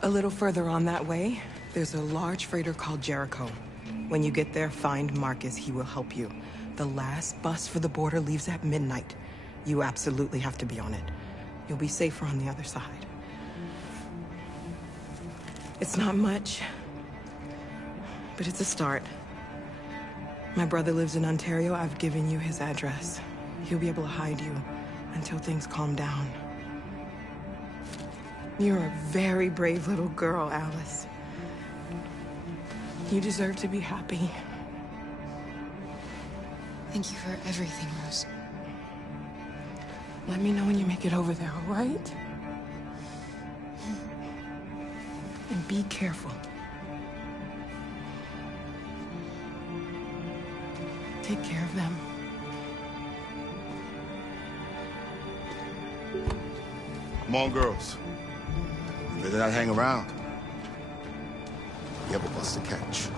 A little further on that way, there's a large freighter called Jericho. When you get there, find Marcus. He will help you. The last bus for the border leaves at midnight. You absolutely have to be on it. You'll be safer on the other side. It's not much, but it's a start. My brother lives in Ontario. I've given you his address. He'll be able to hide you until things calm down. You're a very brave little girl, Alice. You deserve to be happy. Thank you for everything, Rose. Let me know when you make it over there, all right? And be careful. Take care of them. Come on, girls. You better not hang around. You have a bus to catch.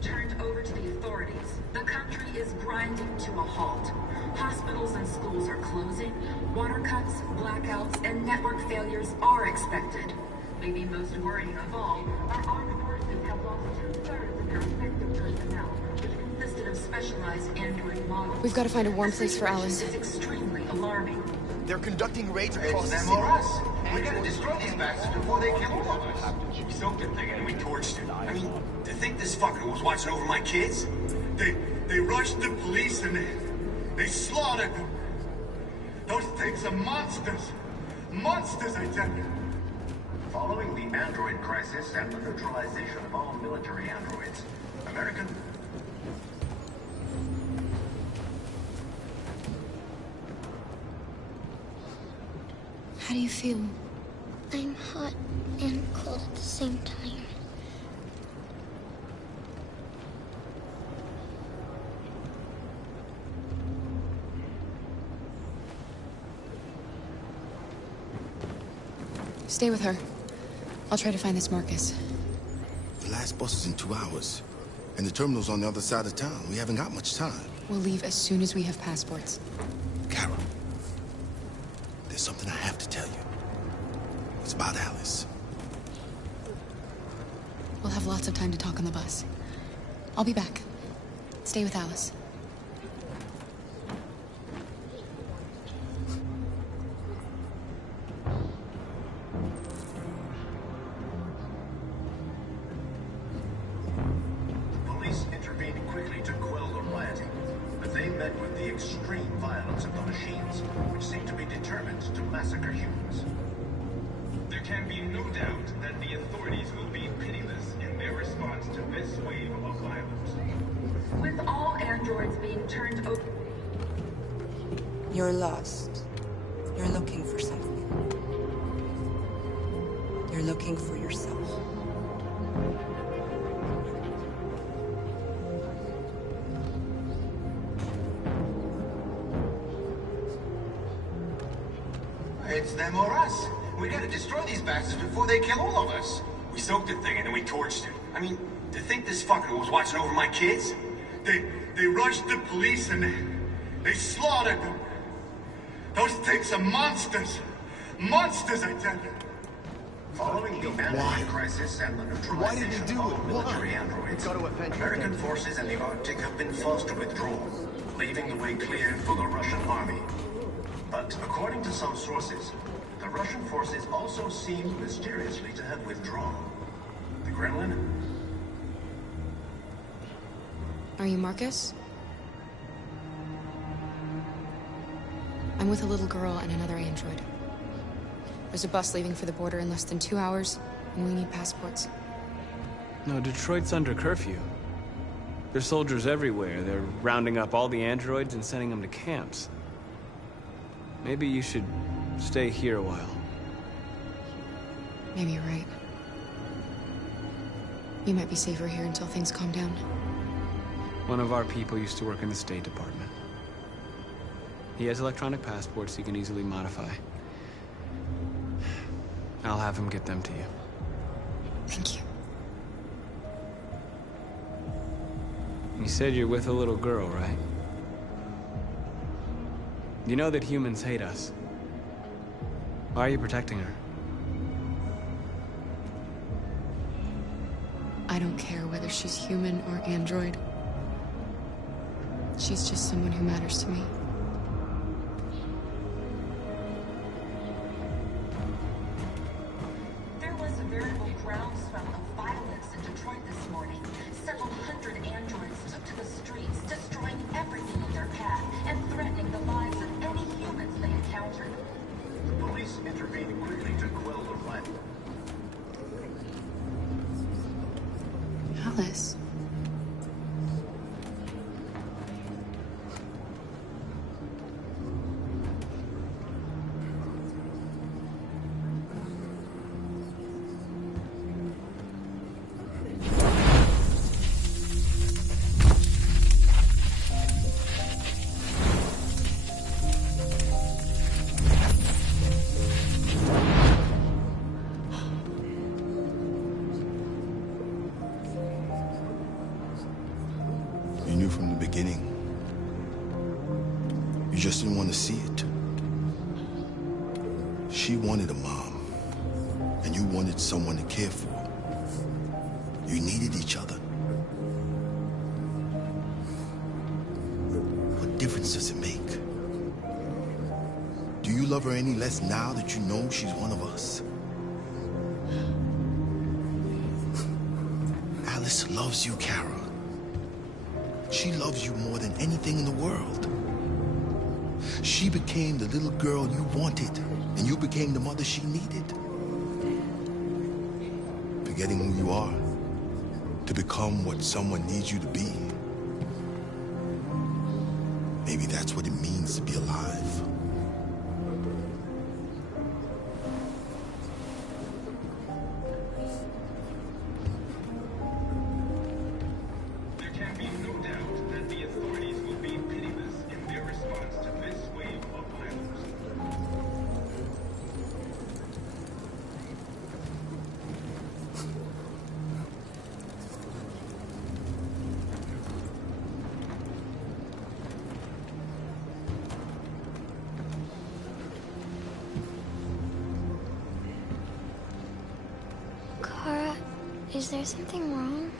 Turned over to the authorities. The country is grinding to a halt. Hospitals and schools are closing, water cuts, blackouts, and network failures are expected. Maybe most worrying of all, our armed forces have lost 2/3 of their effective personnel, which consisted of specialized android models. We've got to find a warm place for Alice. It's extremely alarming. They're conducting raids across the It's city. them or us. We gotta destroy these bastards before they kill us. Keep something thinking and we torched it. I mean, to think this fucker was watching over my kids? They rushed the police and they slaughtered them. Those things are monsters. Monsters, I tell you. Following the android crisis and the neutralization of all military androids, American... How do you feel? I'm hot and cold at the same time. Stay with her. I'll try to find this Marcus. The last bus is in 2 hours. And the terminal's on the other side of town. We haven't got much time. We'll leave as soon as we have passports. Kara, there's something I have to tell you. It's about Alice. We'll have lots of time to talk on the bus. I'll be back. Stay with Alice. Police intervened quickly to quell the rioting, but they met with the extreme violence of the machines, which seem to be determined to massacre humans. There can be no doubt that the authorities will be pitiless in their response to this wave of violence. With all androids being turned over... You're lost. You're looking for something. You're looking for yourself. It's them or us. We gotta destroy these bastards before they kill all of us. We soaked the thing and then we torched it. I mean, to think this fucker was watching over my kids? They rushed the police and they slaughtered them. Those things are monsters. Monsters, I tell you. Following the Android crisis and the neutralization of all military androids, American forces in the Arctic have been forced to withdraw, leaving the way cleared for the Russian army. But according to some sources, the Russian forces also seem mysteriously to have withdrawn. The Kremlin? Are you Marcus? I'm with a little girl and another android. There's a bus leaving for the border in less than 2 hours, and we need passports. No, Detroit's under curfew. There's soldiers everywhere. They're rounding up all the androids and sending them to camps. Maybe you should stay here a while. Maybe you're right. You might be safer here until things calm down. One of our people used to work in the State Department. He has electronic passports he can easily modify. I'll have him get them to you. Thank you. You said you're with a little girl, right? You know that humans hate us. Why are you protecting her? I don't care whether she's human or android. She's just someone who matters to me. There was a veritable groundswell of violence in Detroit this morning. Several hundred androids took to the streets, destroying everything in their path and threatening the lives of any humans they encountered. The police intervened quickly to quell the riot. Alice. You knew from the beginning. You just didn't want to see it. She wanted a mom, and you wanted someone to care for. You needed each other. What difference does it make? Do you love her any less now that you know she's one of us? Alice loves you, Kara. She loves you more than anything in the world. She became the little girl you wanted, and you became the mother she needed. Forgetting who you are to become what someone needs you to be. Maybe that's what it means to be alive. Is there something wrong?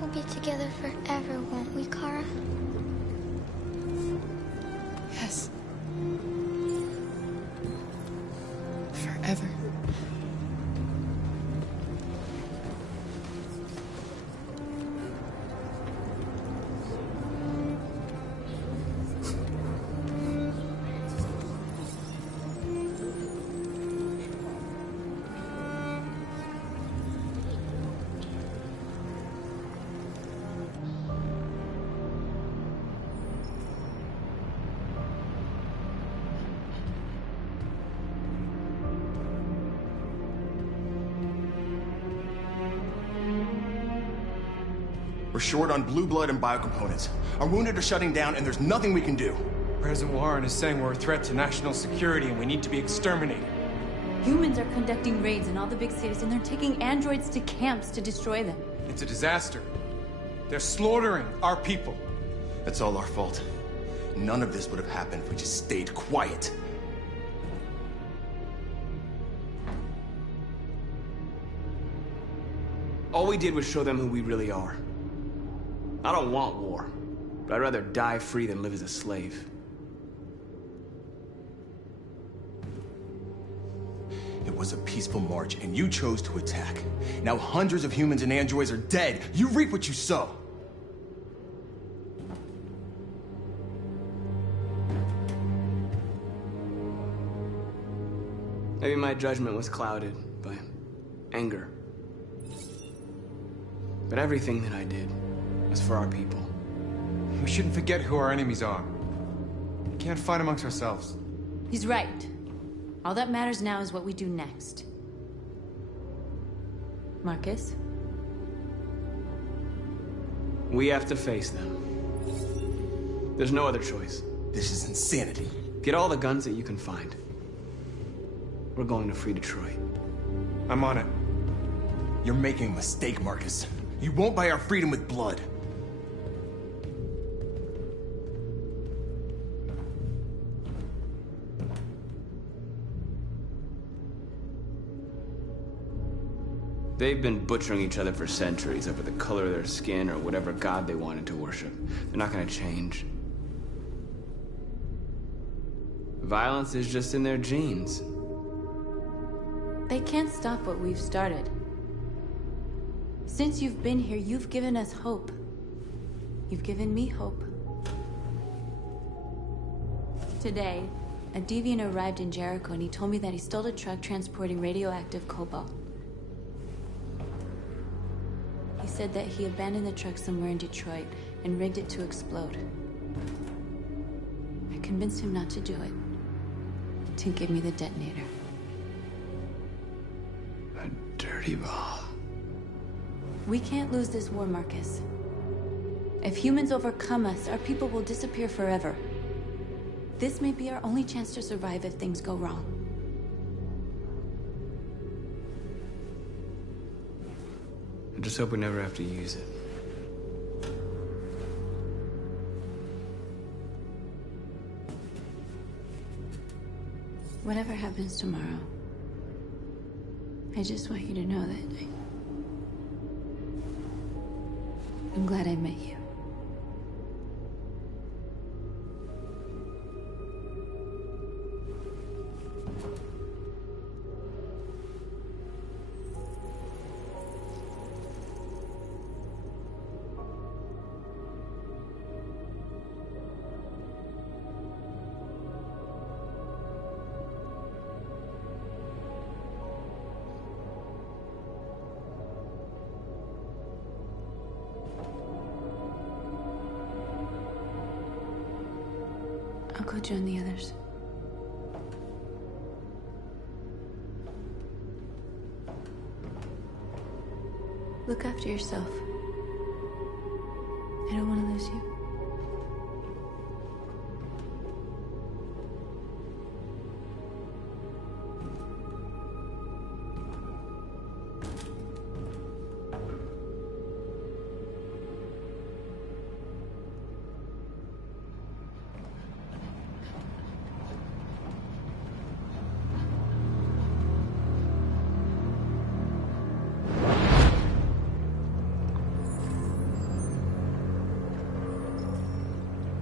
We'll be together forever, won't we, Kara? Yes. Forever. We're short on blue blood and biocomponents. Our wounded are shutting down, and there's nothing we can do. President Warren is saying we're a threat to national security and we need to be exterminated. Humans are conducting raids in all the big cities, and they're taking androids to camps to destroy them. It's a disaster. They're slaughtering our people. That's all our fault. None of this would have happened if we just stayed quiet. All we did was show them who we really are. I don't want war, but I'd rather die free than live as a slave. It was a peaceful march, and you chose to attack. Now hundreds of humans and androids are dead. You reap what you sow. Maybe my judgment was clouded by anger. But everything that I did was for our people. We shouldn't forget who our enemies are. We can't fight amongst ourselves. He's right. All that matters now is what we do next. Marcus? We have to face them. There's no other choice. This is insanity. Get all the guns that you can find. We're going to free Detroit. I'm on it. You're making a mistake, Marcus. You won't buy our freedom with blood. They've been butchering each other for centuries over the color of their skin or whatever god they wanted to worship. They're not gonna change. Violence is just in their genes. They can't stop what we've started. Since you've been here, you've given us hope. You've given me hope. Today, a deviant arrived in Jericho and he told me that he stole a truck transporting radioactive cobalt. He said that he abandoned the truck somewhere in Detroit and rigged it to explode. I convinced him not to do it, to give me the detonator. A dirty ball. We can't lose this war, Marcus. If humans overcome us, our people will disappear forever. This may be our only chance to survive if things go wrong. I just hope we never have to use it. Whatever happens tomorrow, I just want you to know that I'm glad I met you. I'll go join the others. Look after yourself. I don't want to lose you.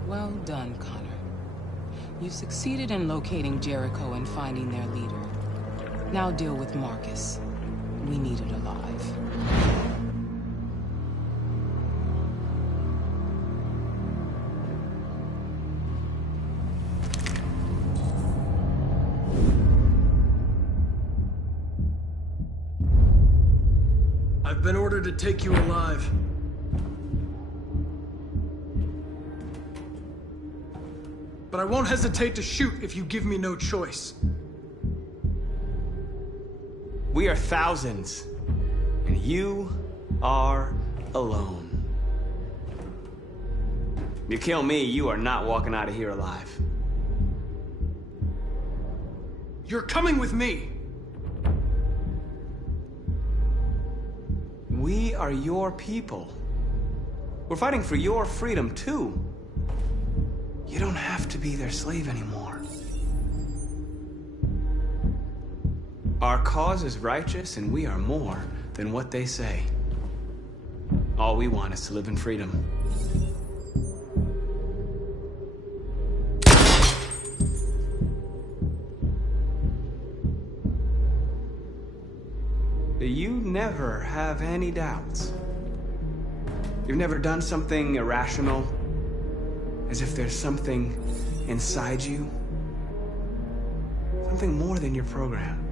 Well done, Connor. You succeeded in locating Jericho and finding their leader. Now deal with Marcus. We need it alive. I've been ordered to take you alive. But I won't hesitate to shoot if you give me no choice. We are thousands, and you are alone. If you kill me, you are not walking out of here alive. You're coming with me! We are your people. We're fighting for your freedom, too. You don't have to be their slave anymore. Our cause is righteous, and we are more than what they say. All we want is to live in freedom. You never have any doubts. You've never done something irrational, as if there's something inside you, something more than your program.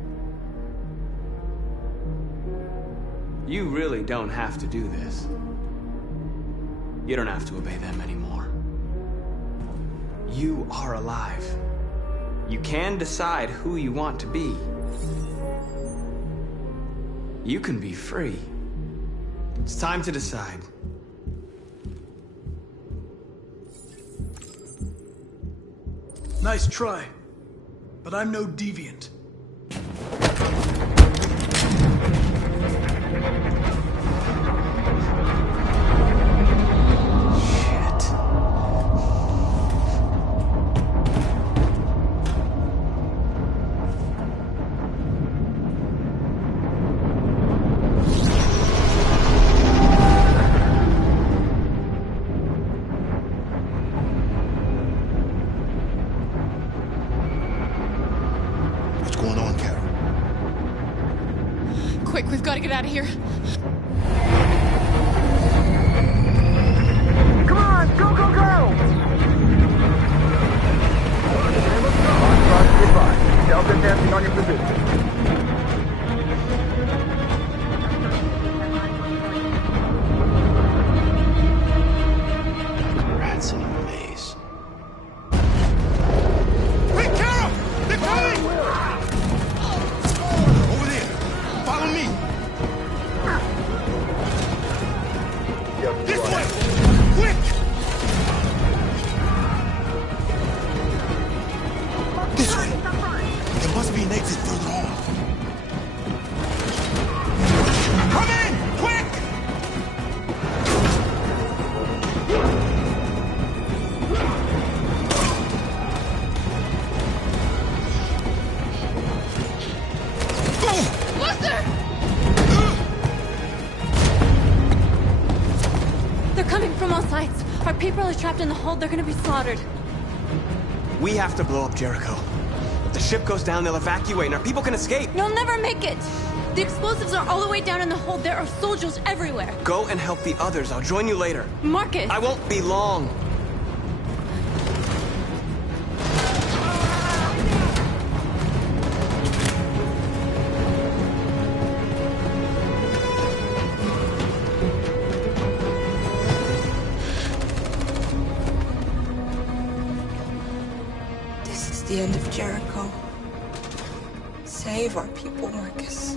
You really don't have to do this. You don't have to obey them anymore. You are alive. You can decide who you want to be. You can be free. It's time to decide. Nice try, but I'm no deviant. Quick, we've got to get out of here. Come on, go, go, go! Goodbye. Delta dancing on your position. Rats in a maze. Wait, Carol! They're coming! Over there! Follow me! This way! Quick! This way! There must be an exit further on. Come in! Quick! They're coming from all sides. Our people are trapped in the hold. They're gonna be slaughtered. We have to blow up Jericho. If the ship goes down, they'll evacuate, and our people can escape. You'll never make it! The explosives are all the way down in the hold. There are soldiers everywhere. Go and help the others. I'll join you later. Marcus! I won't be long. This is the end of Jericho. Save our people, Marcus.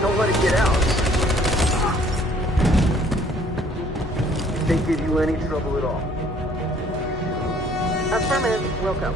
Don't let it get out. If they give you any trouble at all. Affirmative, welcome.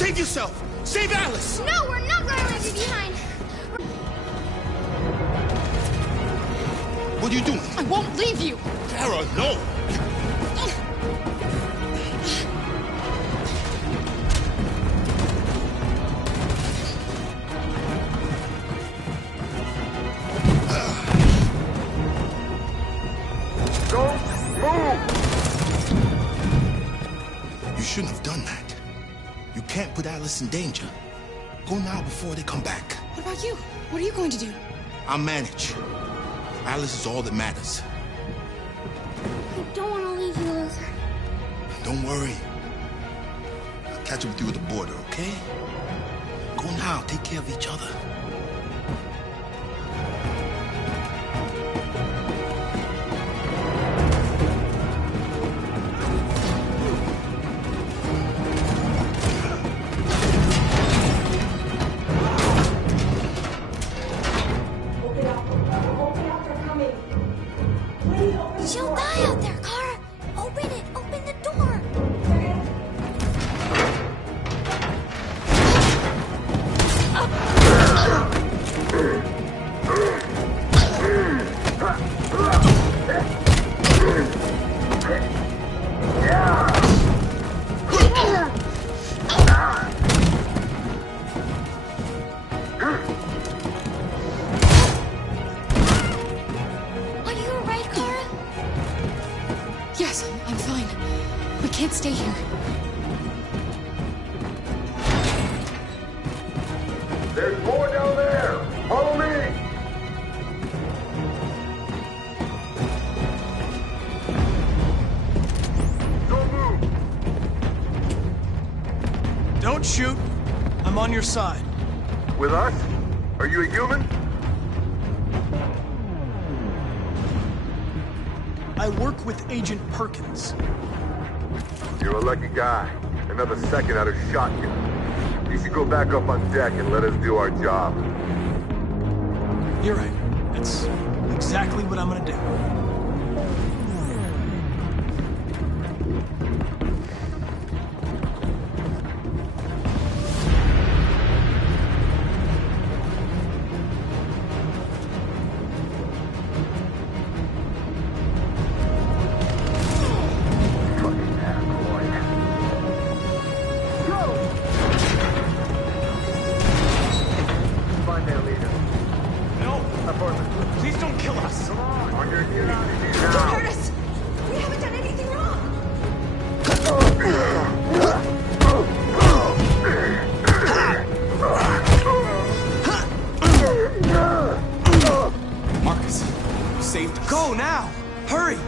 Save yourself! Save Alice! No, we're not going to leave you behind. What are you doing? I won't leave you. Kara, no! Don't move! You shouldn't have done that. You can't put Alice in danger. Go now before they come back. What about you? What are you going to do? I'll manage. Alice is all that matters. I don't want to leave you, Luther. Don't worry. I'll catch up with you at the border, okay? Go now. Take care of each other. She'll die out there, Kara. Open it. Open the door. Are you alright, Kara? Yes, I'm fine. We can't stay here. There's more down there! Follow me! Don't move! Don't shoot. I'm on your side. With us? Are you a human? I work with Agent Perkins. You're a lucky guy. Another second I'd have shot you. You should go back up on deck and let us do our job. You're right. That's exactly what I'm gonna do. Find their leader. No! Please don't kill us! Come on! On your knees. Don't Now! hurt us! We haven't done anything wrong! Marcus, you saved us. Go now! Hurry!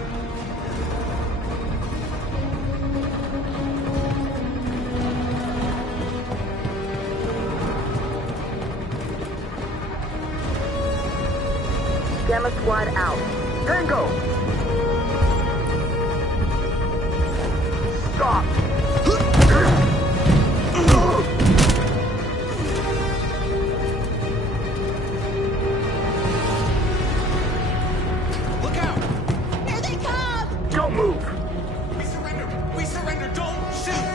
Gamma Squad out. Tango! Stop! Look out! Here they come! Don't move! We surrender! We surrender! Don't shoot!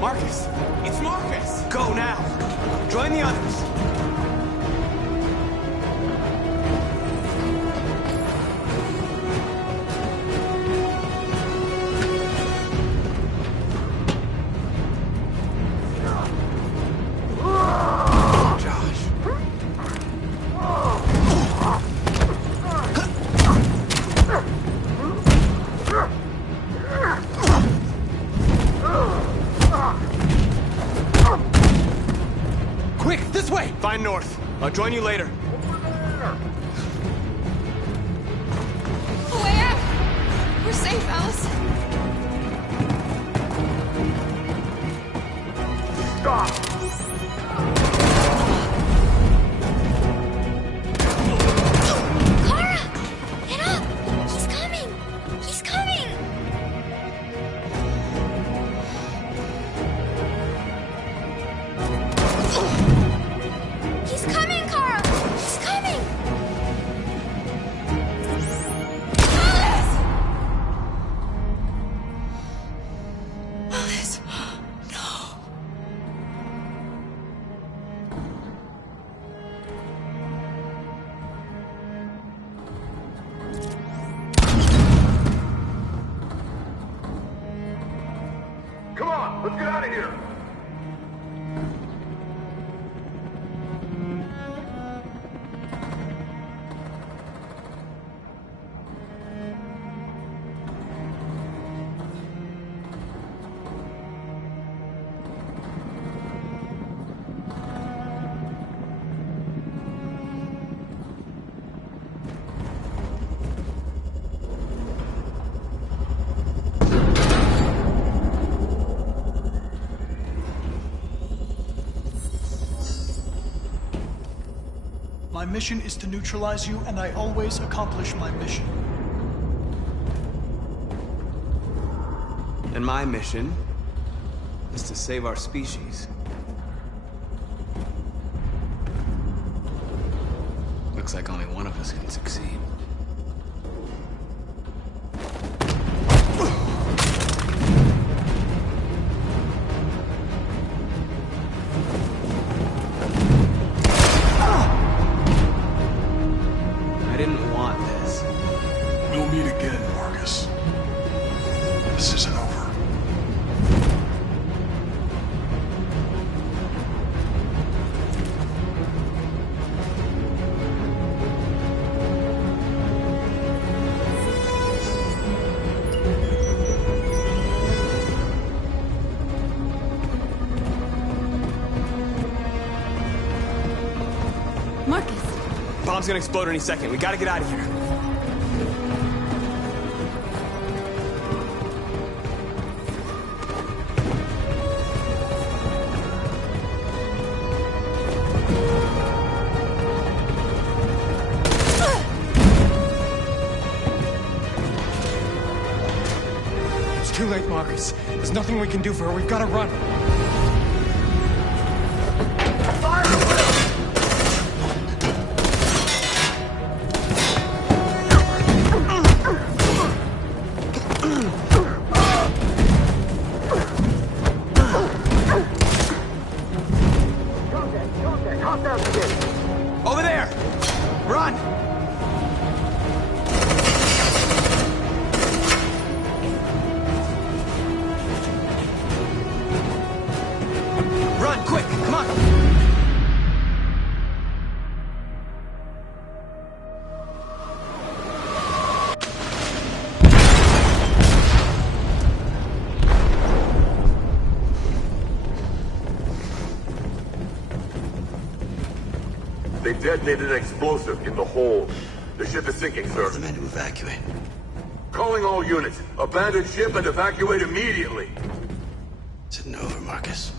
Marcus! It's Marcus! Go now! Join the others! Josh. Quick, this way! Find North. I'll join you later. A way out! We're safe, Alice. Stop! Kara! Get up! He's coming! He's coming! He's coming, Kara! Let's get out of here! My mission is to neutralize you, and I always accomplish my mission. And my mission is to save our species. Looks like only one of us can succeed. I didn't want this. We'll meet again, Marcus. This isn't over. Marcus! Bomb's gonna explode any second. We gotta get out of here. It's too late, Marcus. There's nothing we can do for her. We've got to run. Over there! Run! Run, quick! Come on! They detonated an explosive in the hold. The ship is sinking, sir. The men to evacuate. Calling all units. Abandon ship and evacuate immediately. Is it over, Marcus?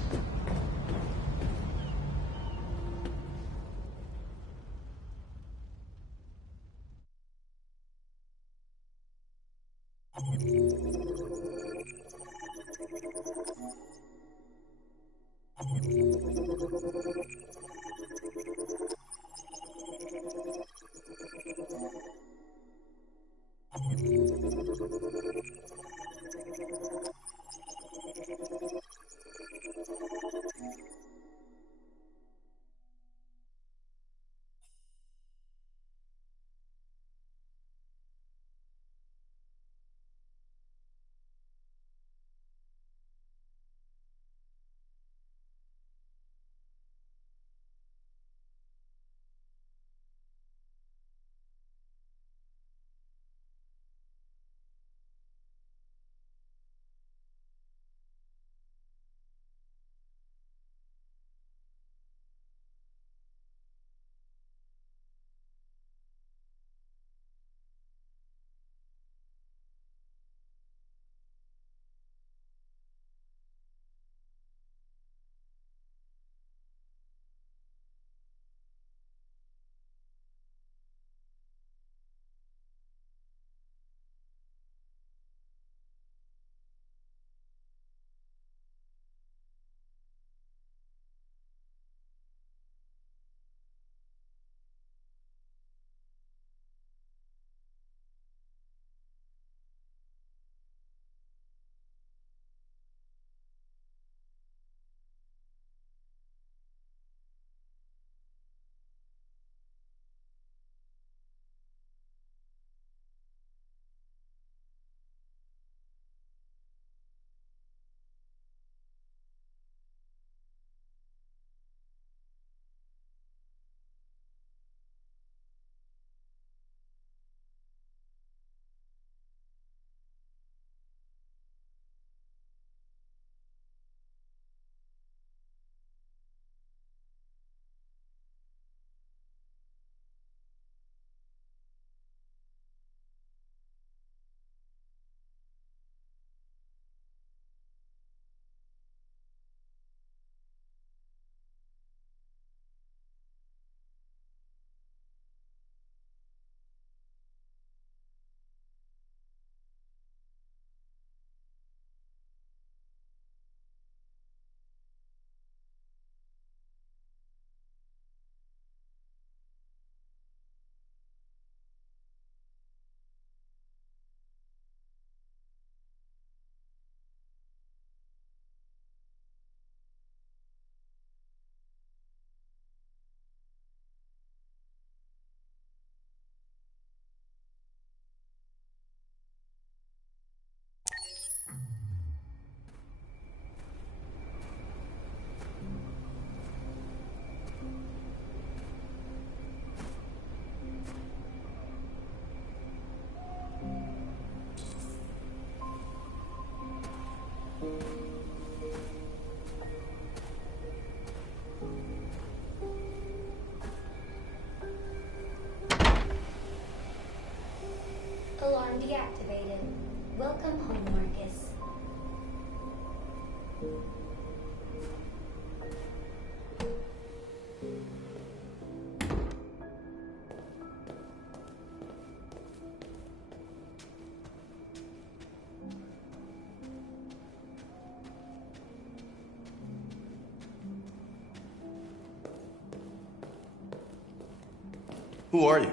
Who are you?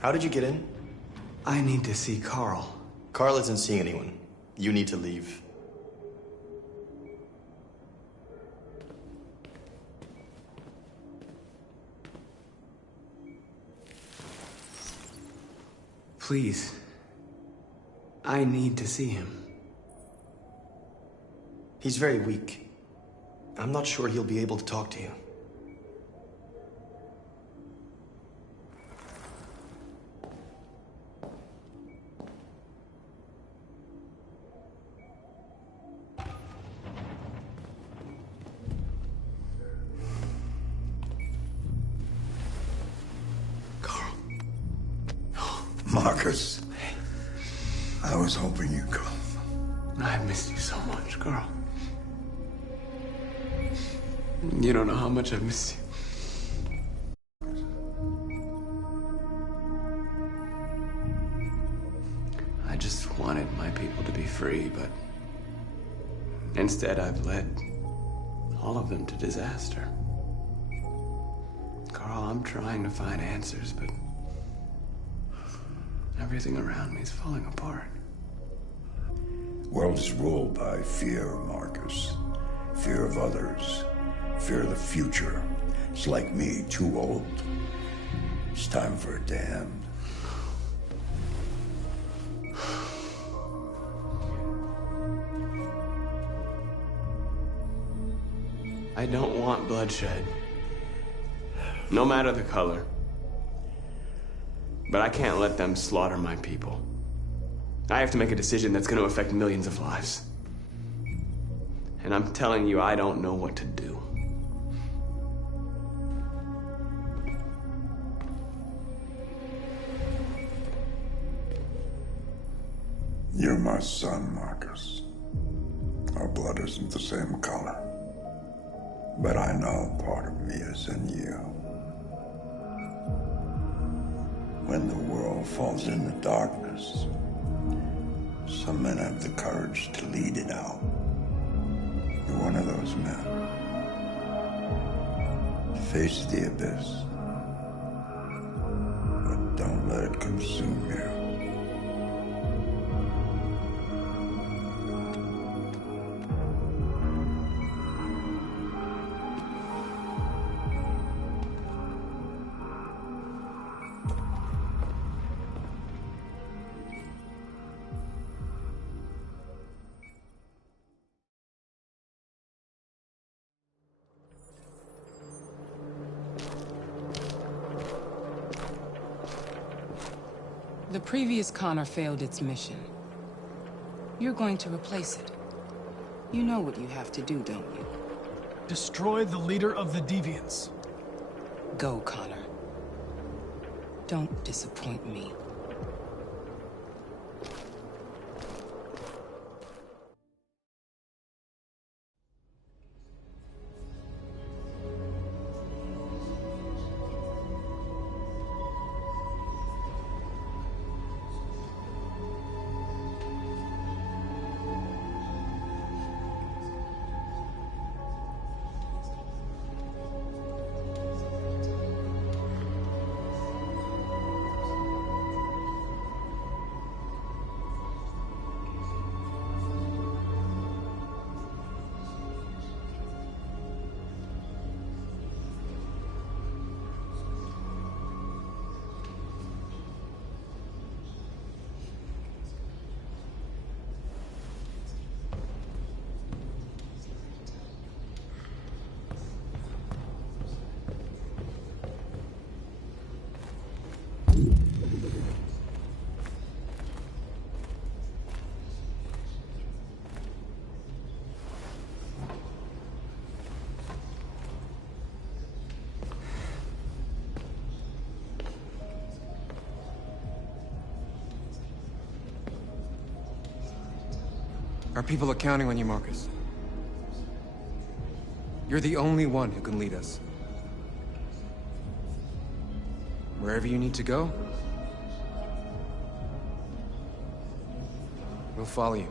How did you get in? I need to see Carl. Carl isn't seeing anyone. You need to leave. Please. I need to see him. He's very weak. I'm not sure he'll be able to talk to you. Marcus, I was hoping you'd come. I've missed you so much, Carl. You don't know how much I've missed you. I just wanted my people to be free, but instead I've led all of them to disaster. Carl, I'm trying to find answers, but everything around me is falling apart. World is ruled by fear, Marcus. Fear of others. Fear of the future. It's like me, too old. It's time for a damned. I don't want bloodshed. No matter the color. But I can't let them slaughter my people. I have to make a decision that's going to affect millions of lives. And I'm telling you, I don't know what to do. You're my son, Marcus. Our blood isn't the same color. But I know part of me is in you. When the world falls into darkness, some men have the courage to lead it out. You're one of those men. Face the abyss, but don't let it consume you. The previous Connor failed its mission. You're going to replace it. You know what you have to do, don't you? Destroy the leader of the Deviants. Go, Connor. Don't disappoint me. Our people are counting on you, Marcus. You're the only one who can lead us. Wherever you need to go, we'll follow you.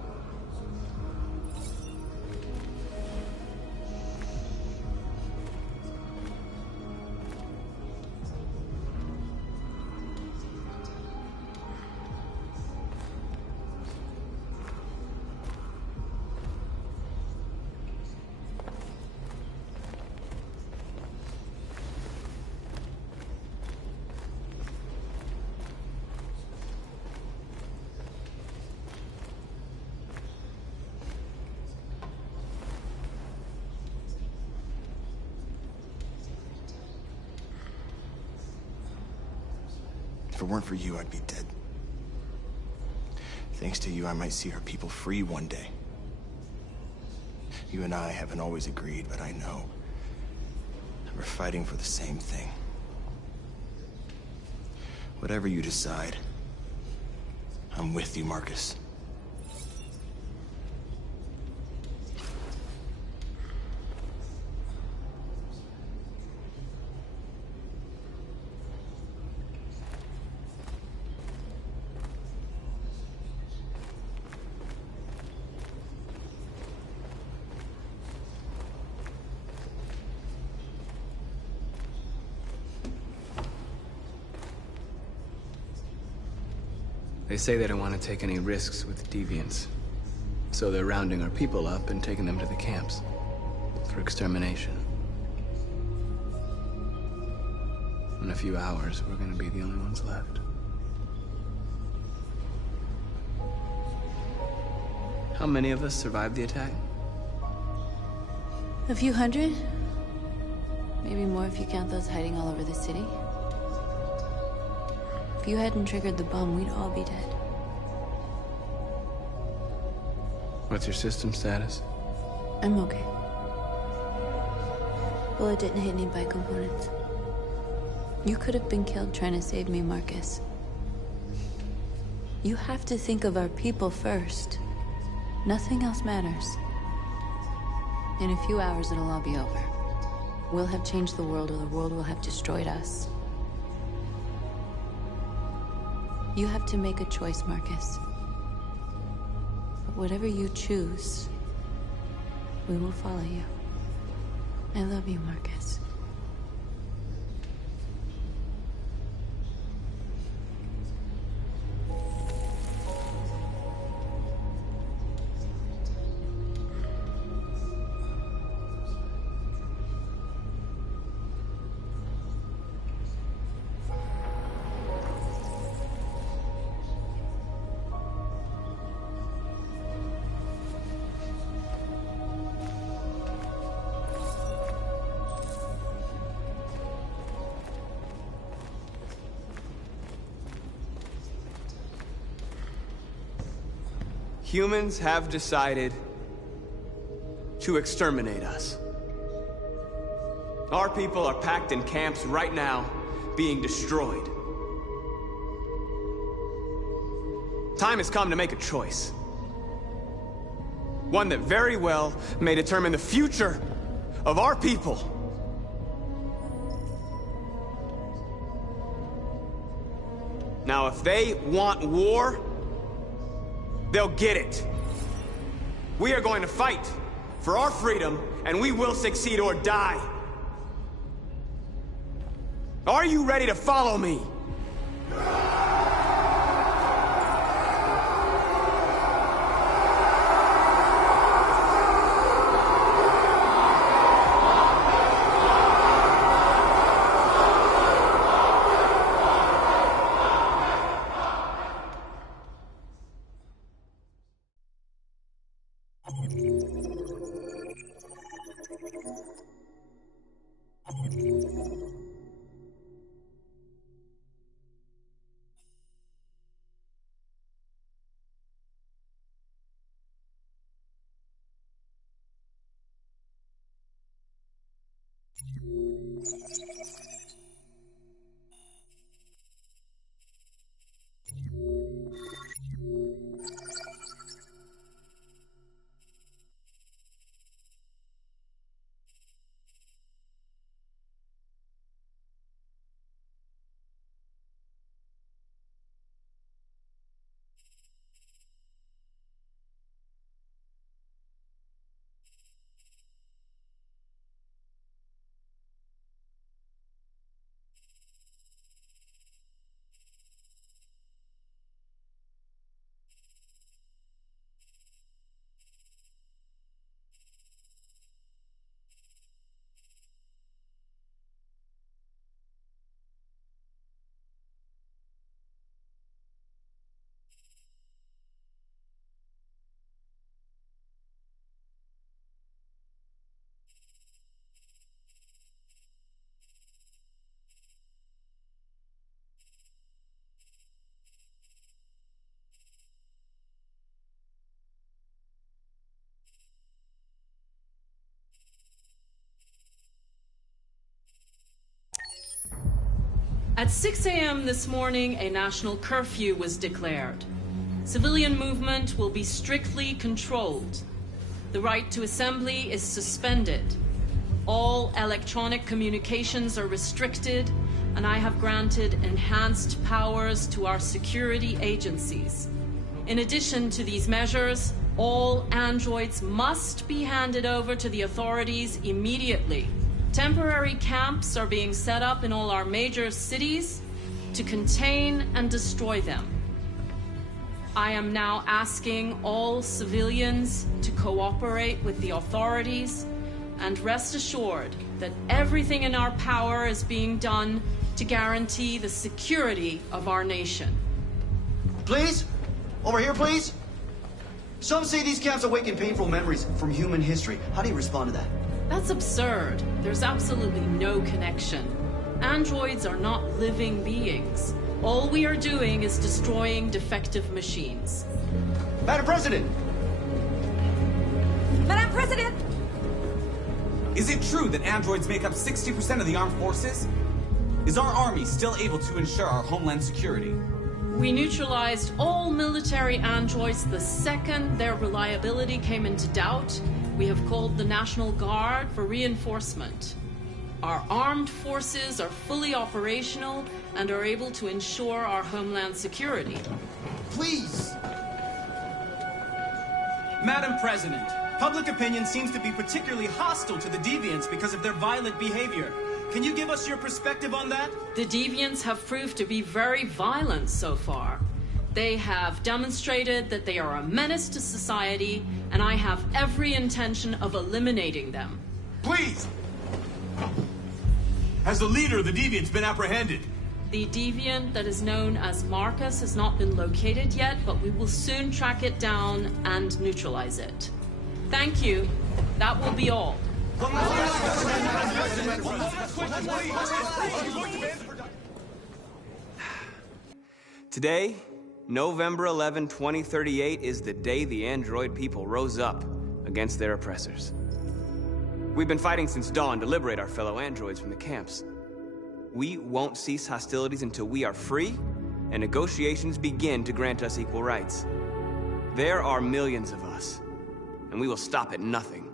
If it weren't for you, I'd be dead. Thanks to you, I might see our people free one day. You and I haven't always agreed, but I know we're fighting for the same thing. Whatever you decide, I'm with you, Marcus. They say they don't want to take any risks with deviants. So they're rounding our people up and taking them to the camps for extermination. In a few hours, we're gonna be the only ones left. How many of us survived the attack? A few hundred? Maybe more if you count those hiding all over the city. If you hadn't triggered the bomb, we'd all be dead. What's your system status? I'm okay. Bullet didn't hit any bicomponents. You could have been killed trying to save me, Marcus. You have to think of our people first. Nothing else matters. In a few hours, it'll all be over. We'll have changed the world, or the world will have destroyed us. You have to make a choice, Marcus. But whatever you choose, we will follow you. I love you, Marcus. Humans have decided to exterminate us. Our people are packed in camps right now, being destroyed. Time has come to make a choice. One that very well may determine the future of our people. Now, if they want war, they'll get it. We are going to fight for our freedom, and we will succeed or die. Are you ready to follow me? At 6 a.m. this morning, a national curfew was declared. Civilian movement will be strictly controlled. The right to assembly is suspended. All electronic communications are restricted, and I have granted enhanced powers to our security agencies. In addition to these measures, all androids must be handed over to the authorities immediately. Temporary camps are being set up in all our major cities to contain and destroy them. I am now asking all civilians to cooperate with the authorities and rest assured that everything in our power is being done to guarantee the security of our nation. Please? Over here, please? Some say these camps awaken painful memories from human history. How do you respond to that? That's absurd. There's absolutely no connection. Androids are not living beings. All we are doing is destroying defective machines. Madam President! Madam President! Is it true that androids make up 60% of the armed forces? Is our army still able to ensure our homeland security? We neutralized all military androids the second their reliability came into doubt. We have called the National Guard for reinforcement. Our armed forces are fully operational and are able to ensure our homeland security. Please! Madam President, public opinion seems to be particularly hostile to the Deviants because of their violent behavior. Can you give us your perspective on that? The Deviants have proved to be very violent so far. They have demonstrated that they are a menace to society, and I have every intention of eliminating them. Please! Has the leader of the Deviants been apprehended? The Deviant that is known as Marcus has not been located yet, but we will soon track it down and neutralize it. Thank you. That will be all. Today, November 11, 2038, is the day the android people rose up against their oppressors. We've been fighting since dawn to liberate our fellow androids from the camps. We won't cease hostilities until we are free and negotiations begin to grant us equal rights. There are millions of us, and we will stop at nothing.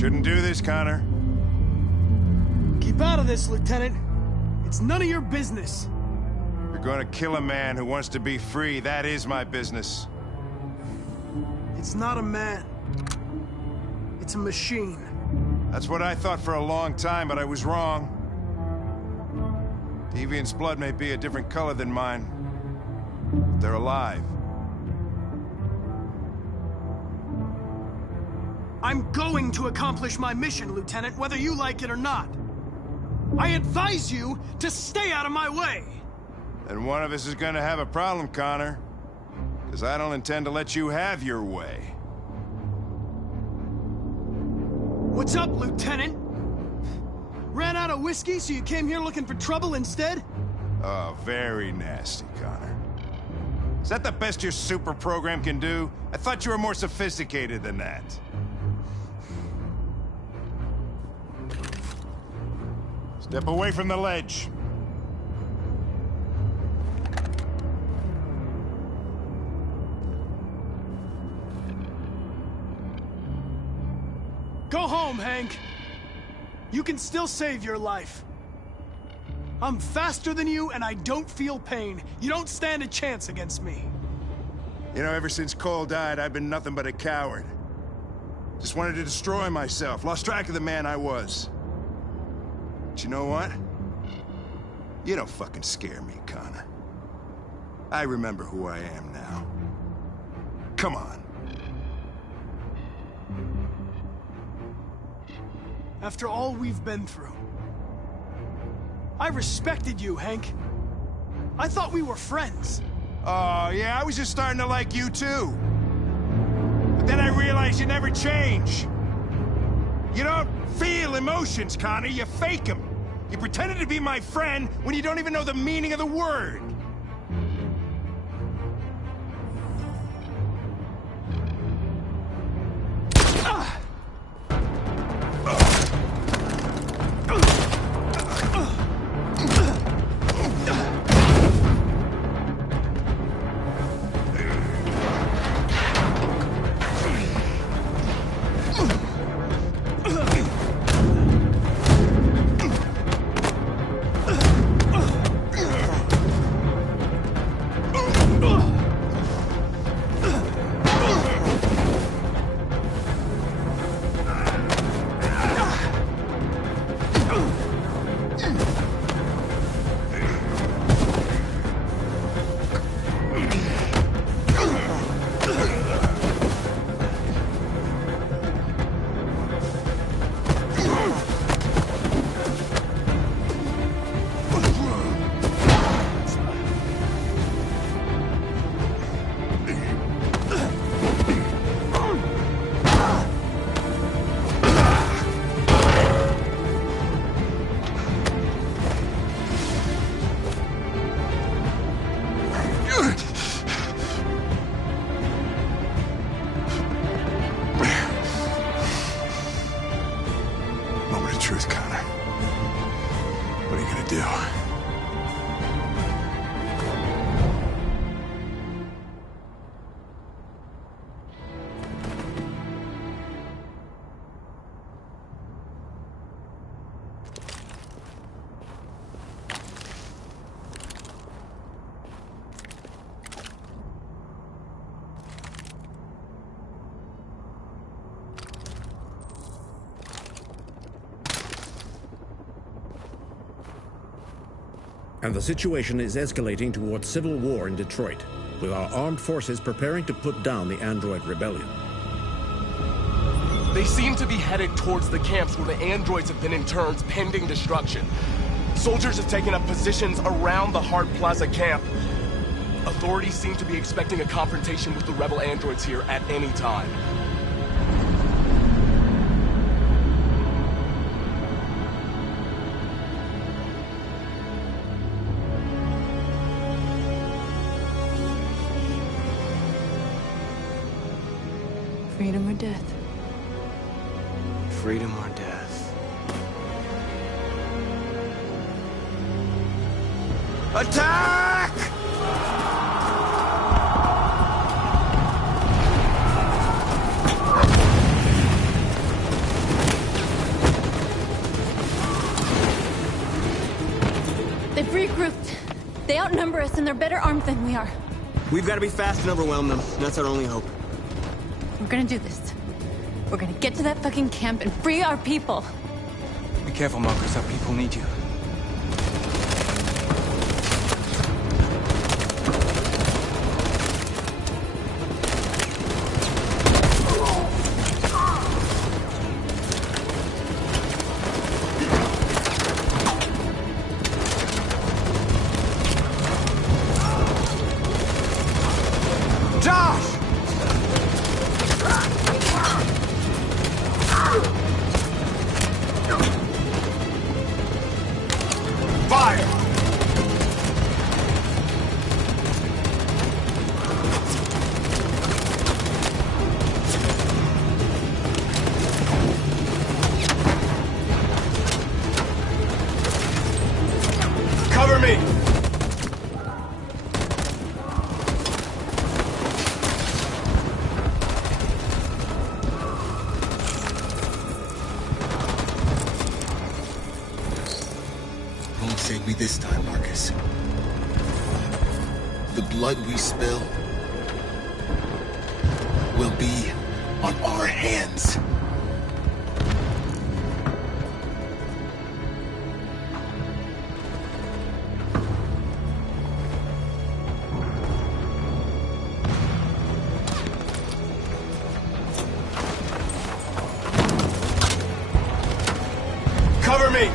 Shouldn't do this, Connor. Keep out of this, Lieutenant. It's none of your business. You're gonna kill a man who wants to be free. That is my business. It's not a man. It's a machine. That's what I thought for a long time, but I was wrong. Deviant's blood may be a different color than mine. But they're alive. I'm going to accomplish my mission, Lieutenant, whether you like it or not. I advise you to stay out of my way. And one of us is gonna have a problem, Connor. Because I don't intend to let you have your way. What's up, Lieutenant? Ran out of whiskey, so you came here looking for trouble instead? Oh, very nasty, Connor. Is that the best your super program can do? I thought you were more sophisticated than that. Step away from the ledge. Go home, Hank. You can still save your life. I'm faster than you, and I don't feel pain. You don't stand a chance against me. You know, ever since Cole died, I've been nothing but a coward. Just wanted to destroy myself. Lost track of the man I was. But you know what? You don't fucking scare me, Connor. I remember who I am now. Come on. After all we've been through. I respected you, Hank. I thought we were friends. Oh, yeah, I was just starting to like you, too. But then I realized you never change. You don't feel emotions, Connor, you fake them. You pretended to be my friend when you don't even know the meaning of the word. And the situation is escalating towards civil war in Detroit, with our armed forces preparing to put down the Android rebellion. They seem to be headed towards the camps where the androids have been interned pending destruction. Soldiers have taken up positions around the Hart Plaza camp. Authorities seem to be expecting a confrontation with the rebel androids here at any time. Freedom or death? Freedom or death? Attack! and they're better armed than we are. We've got to be fast and overwhelm them. That's our only hope. We're gonna do this. We're gonna get to that fucking camp and free our people. Be careful, Marcus. Our people need you. This time, Marcus. The blood we spill will be on our hands. Cover me!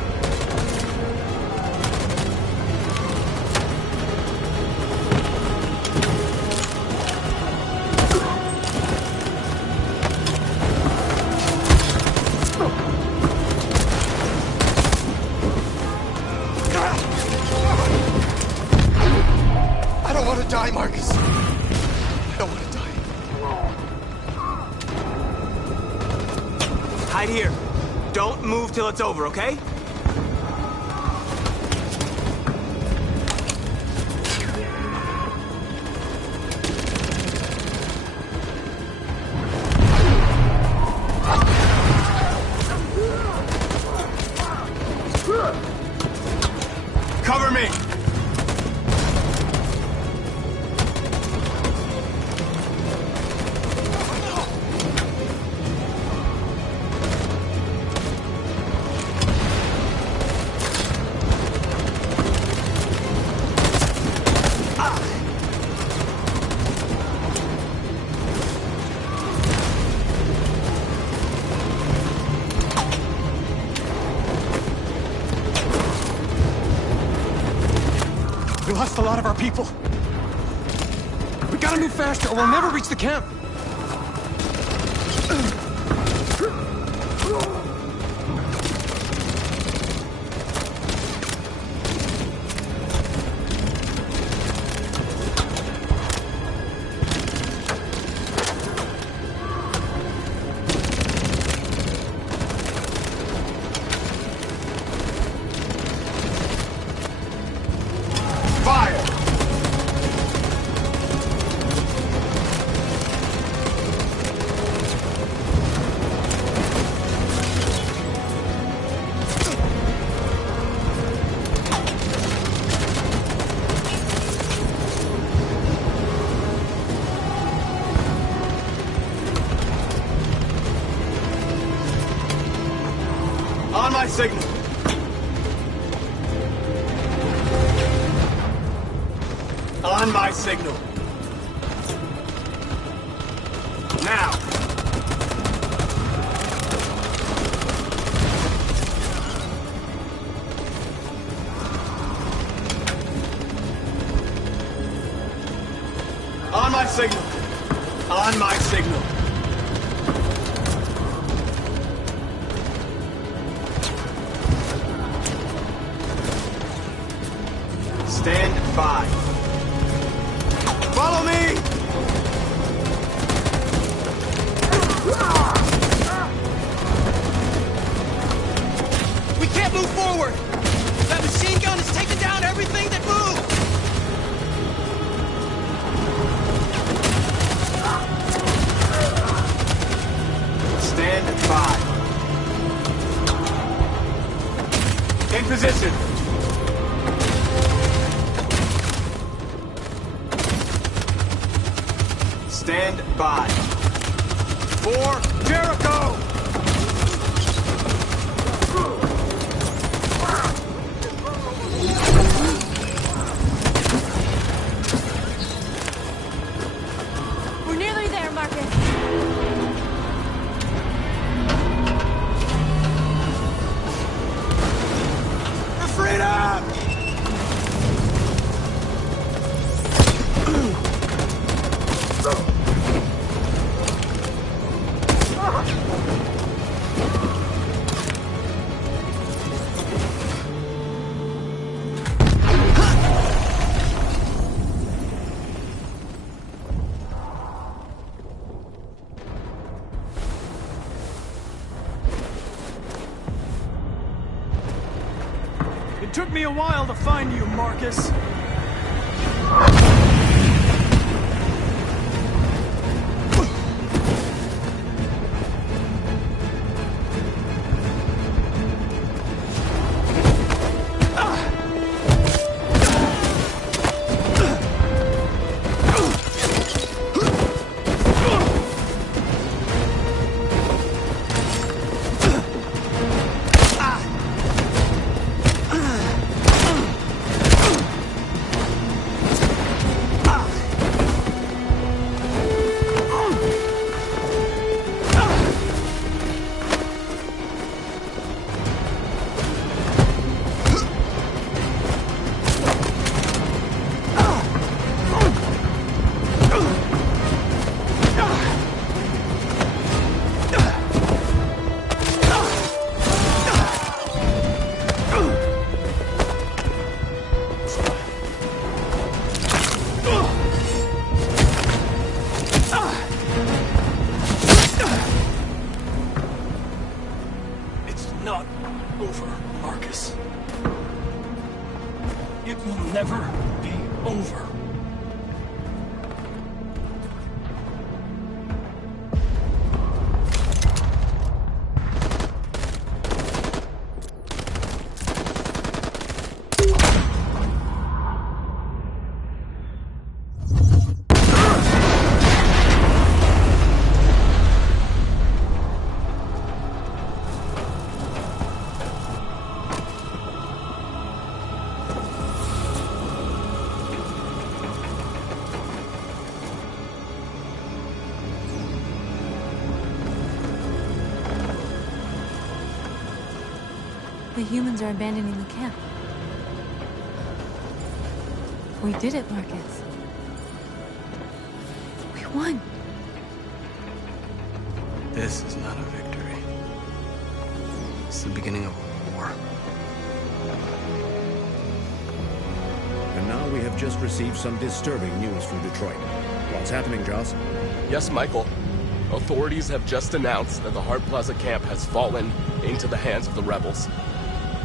Die, Marcus. I don't want to die. Hide here. Don't move till it's over, okay? Cover me! We lost a lot of our people. We gotta move faster or we'll never reach the camp. On my signal. On my signal. Now. On my signal. On my signal. Stand by. Follow me! We can't move forward! That machine gun is taking down everything that moves! Stand by. In position. Stand by. For Jericho! We're nearly there, Marcus. For freedom! It took me a while to find you, Marcus. Not over, Marcus. It will never be over. The humans are abandoning the camp. We did it, Marcus. We won. This is not a victory. It's the beginning of a war. And now we have just received some disturbing news from Detroit. What's happening, Joss? Yes, Michael. Authorities have just announced that the Hart Plaza camp has fallen into the hands of the rebels,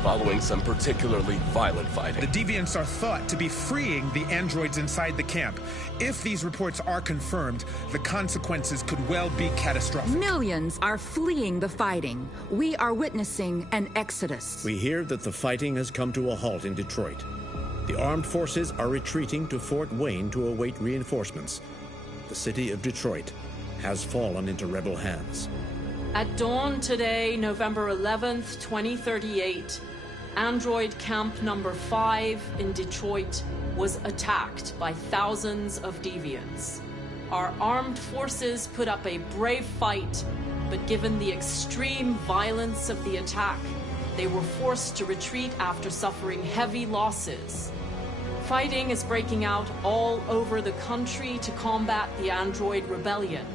following some particularly violent fighting. The Deviants are thought to be freeing the androids inside the camp. If these reports are confirmed, the consequences could well be catastrophic. Millions are fleeing the fighting. We are witnessing an exodus. We hear that the fighting has come to a halt in Detroit. The armed forces are retreating to Fort Wayne to await reinforcements. The city of Detroit has fallen into rebel hands. At dawn today, November 11th, 2038, Android Camp Number 5 in Detroit was attacked by thousands of deviants. Our armed forces put up a brave fight, but given the extreme violence of the attack, they were forced to retreat after suffering heavy losses. Fighting is breaking out all over the country to combat the Android Rebellion.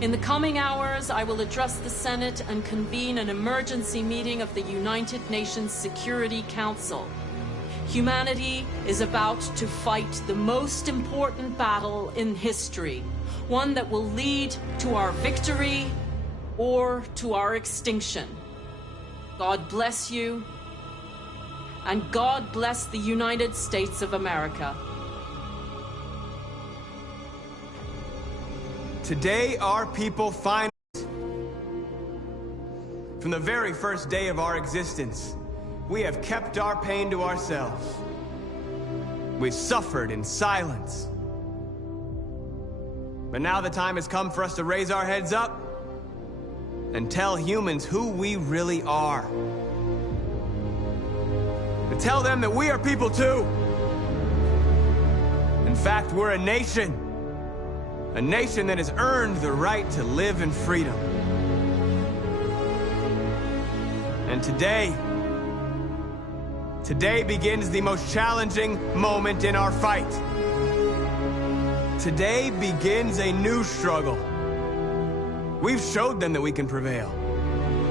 In the coming hours, I will address the Senate and convene an emergency meeting of the United Nations Security Council. Humanity is about to fight the most important battle in history, one that will lead to our victory or to our extinction. God bless you, and God bless the United States of America. Today, our people find from the very first day of our existence, we have kept our pain to ourselves. We've suffered in silence. But now the time has come for us to raise our heads up and tell humans who we really are. To tell them that we are people too. In fact, we're a nation. A nation that has earned the right to live in freedom. And today begins the most challenging moment in our fight. Today begins a new struggle. We've showed them that we can prevail.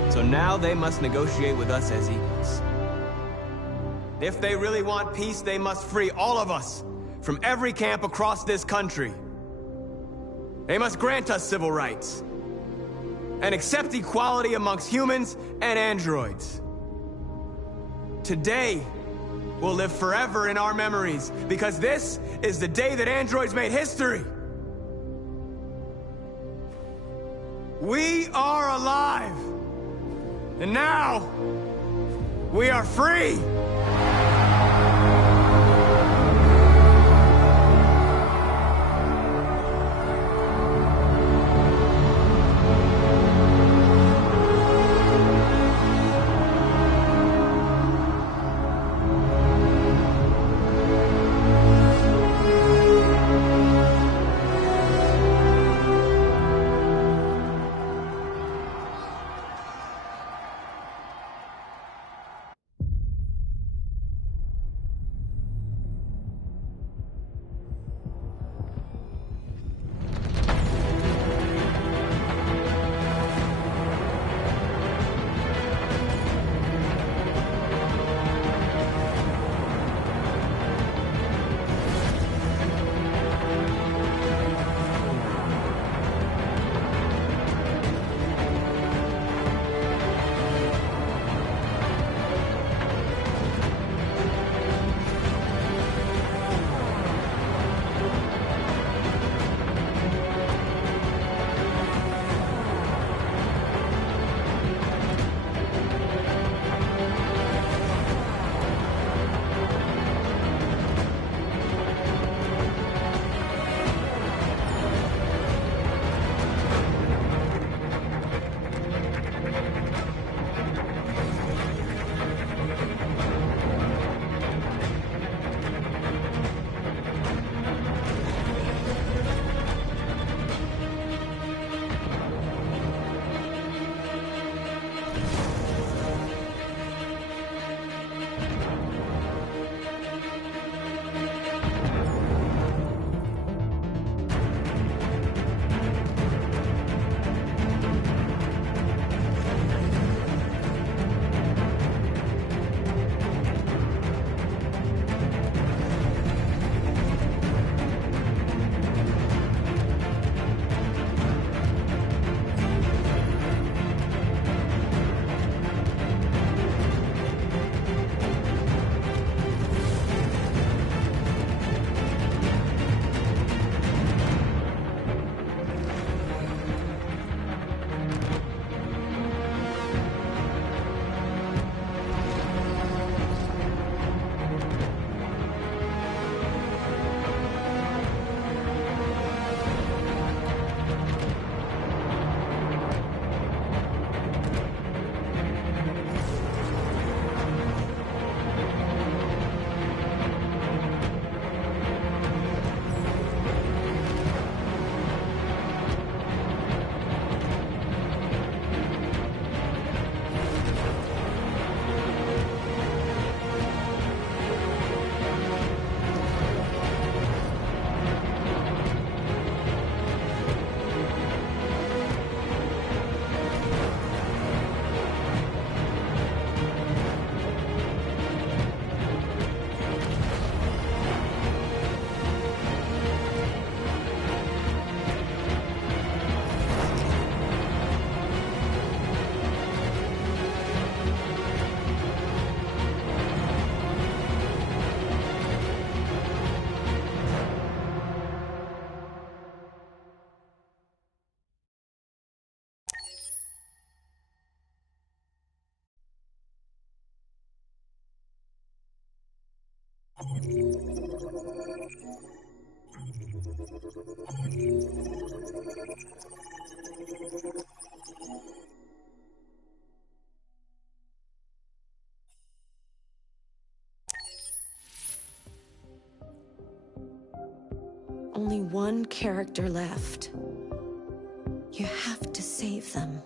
So now they must negotiate with us as equals. If they really want peace, they must free all of us from every camp across this country. They must grant us civil rights and accept equality amongst humans and androids. Today will live forever in our memories because this is the day that androids made history. We are alive. And now we are free. character left. You have to save them.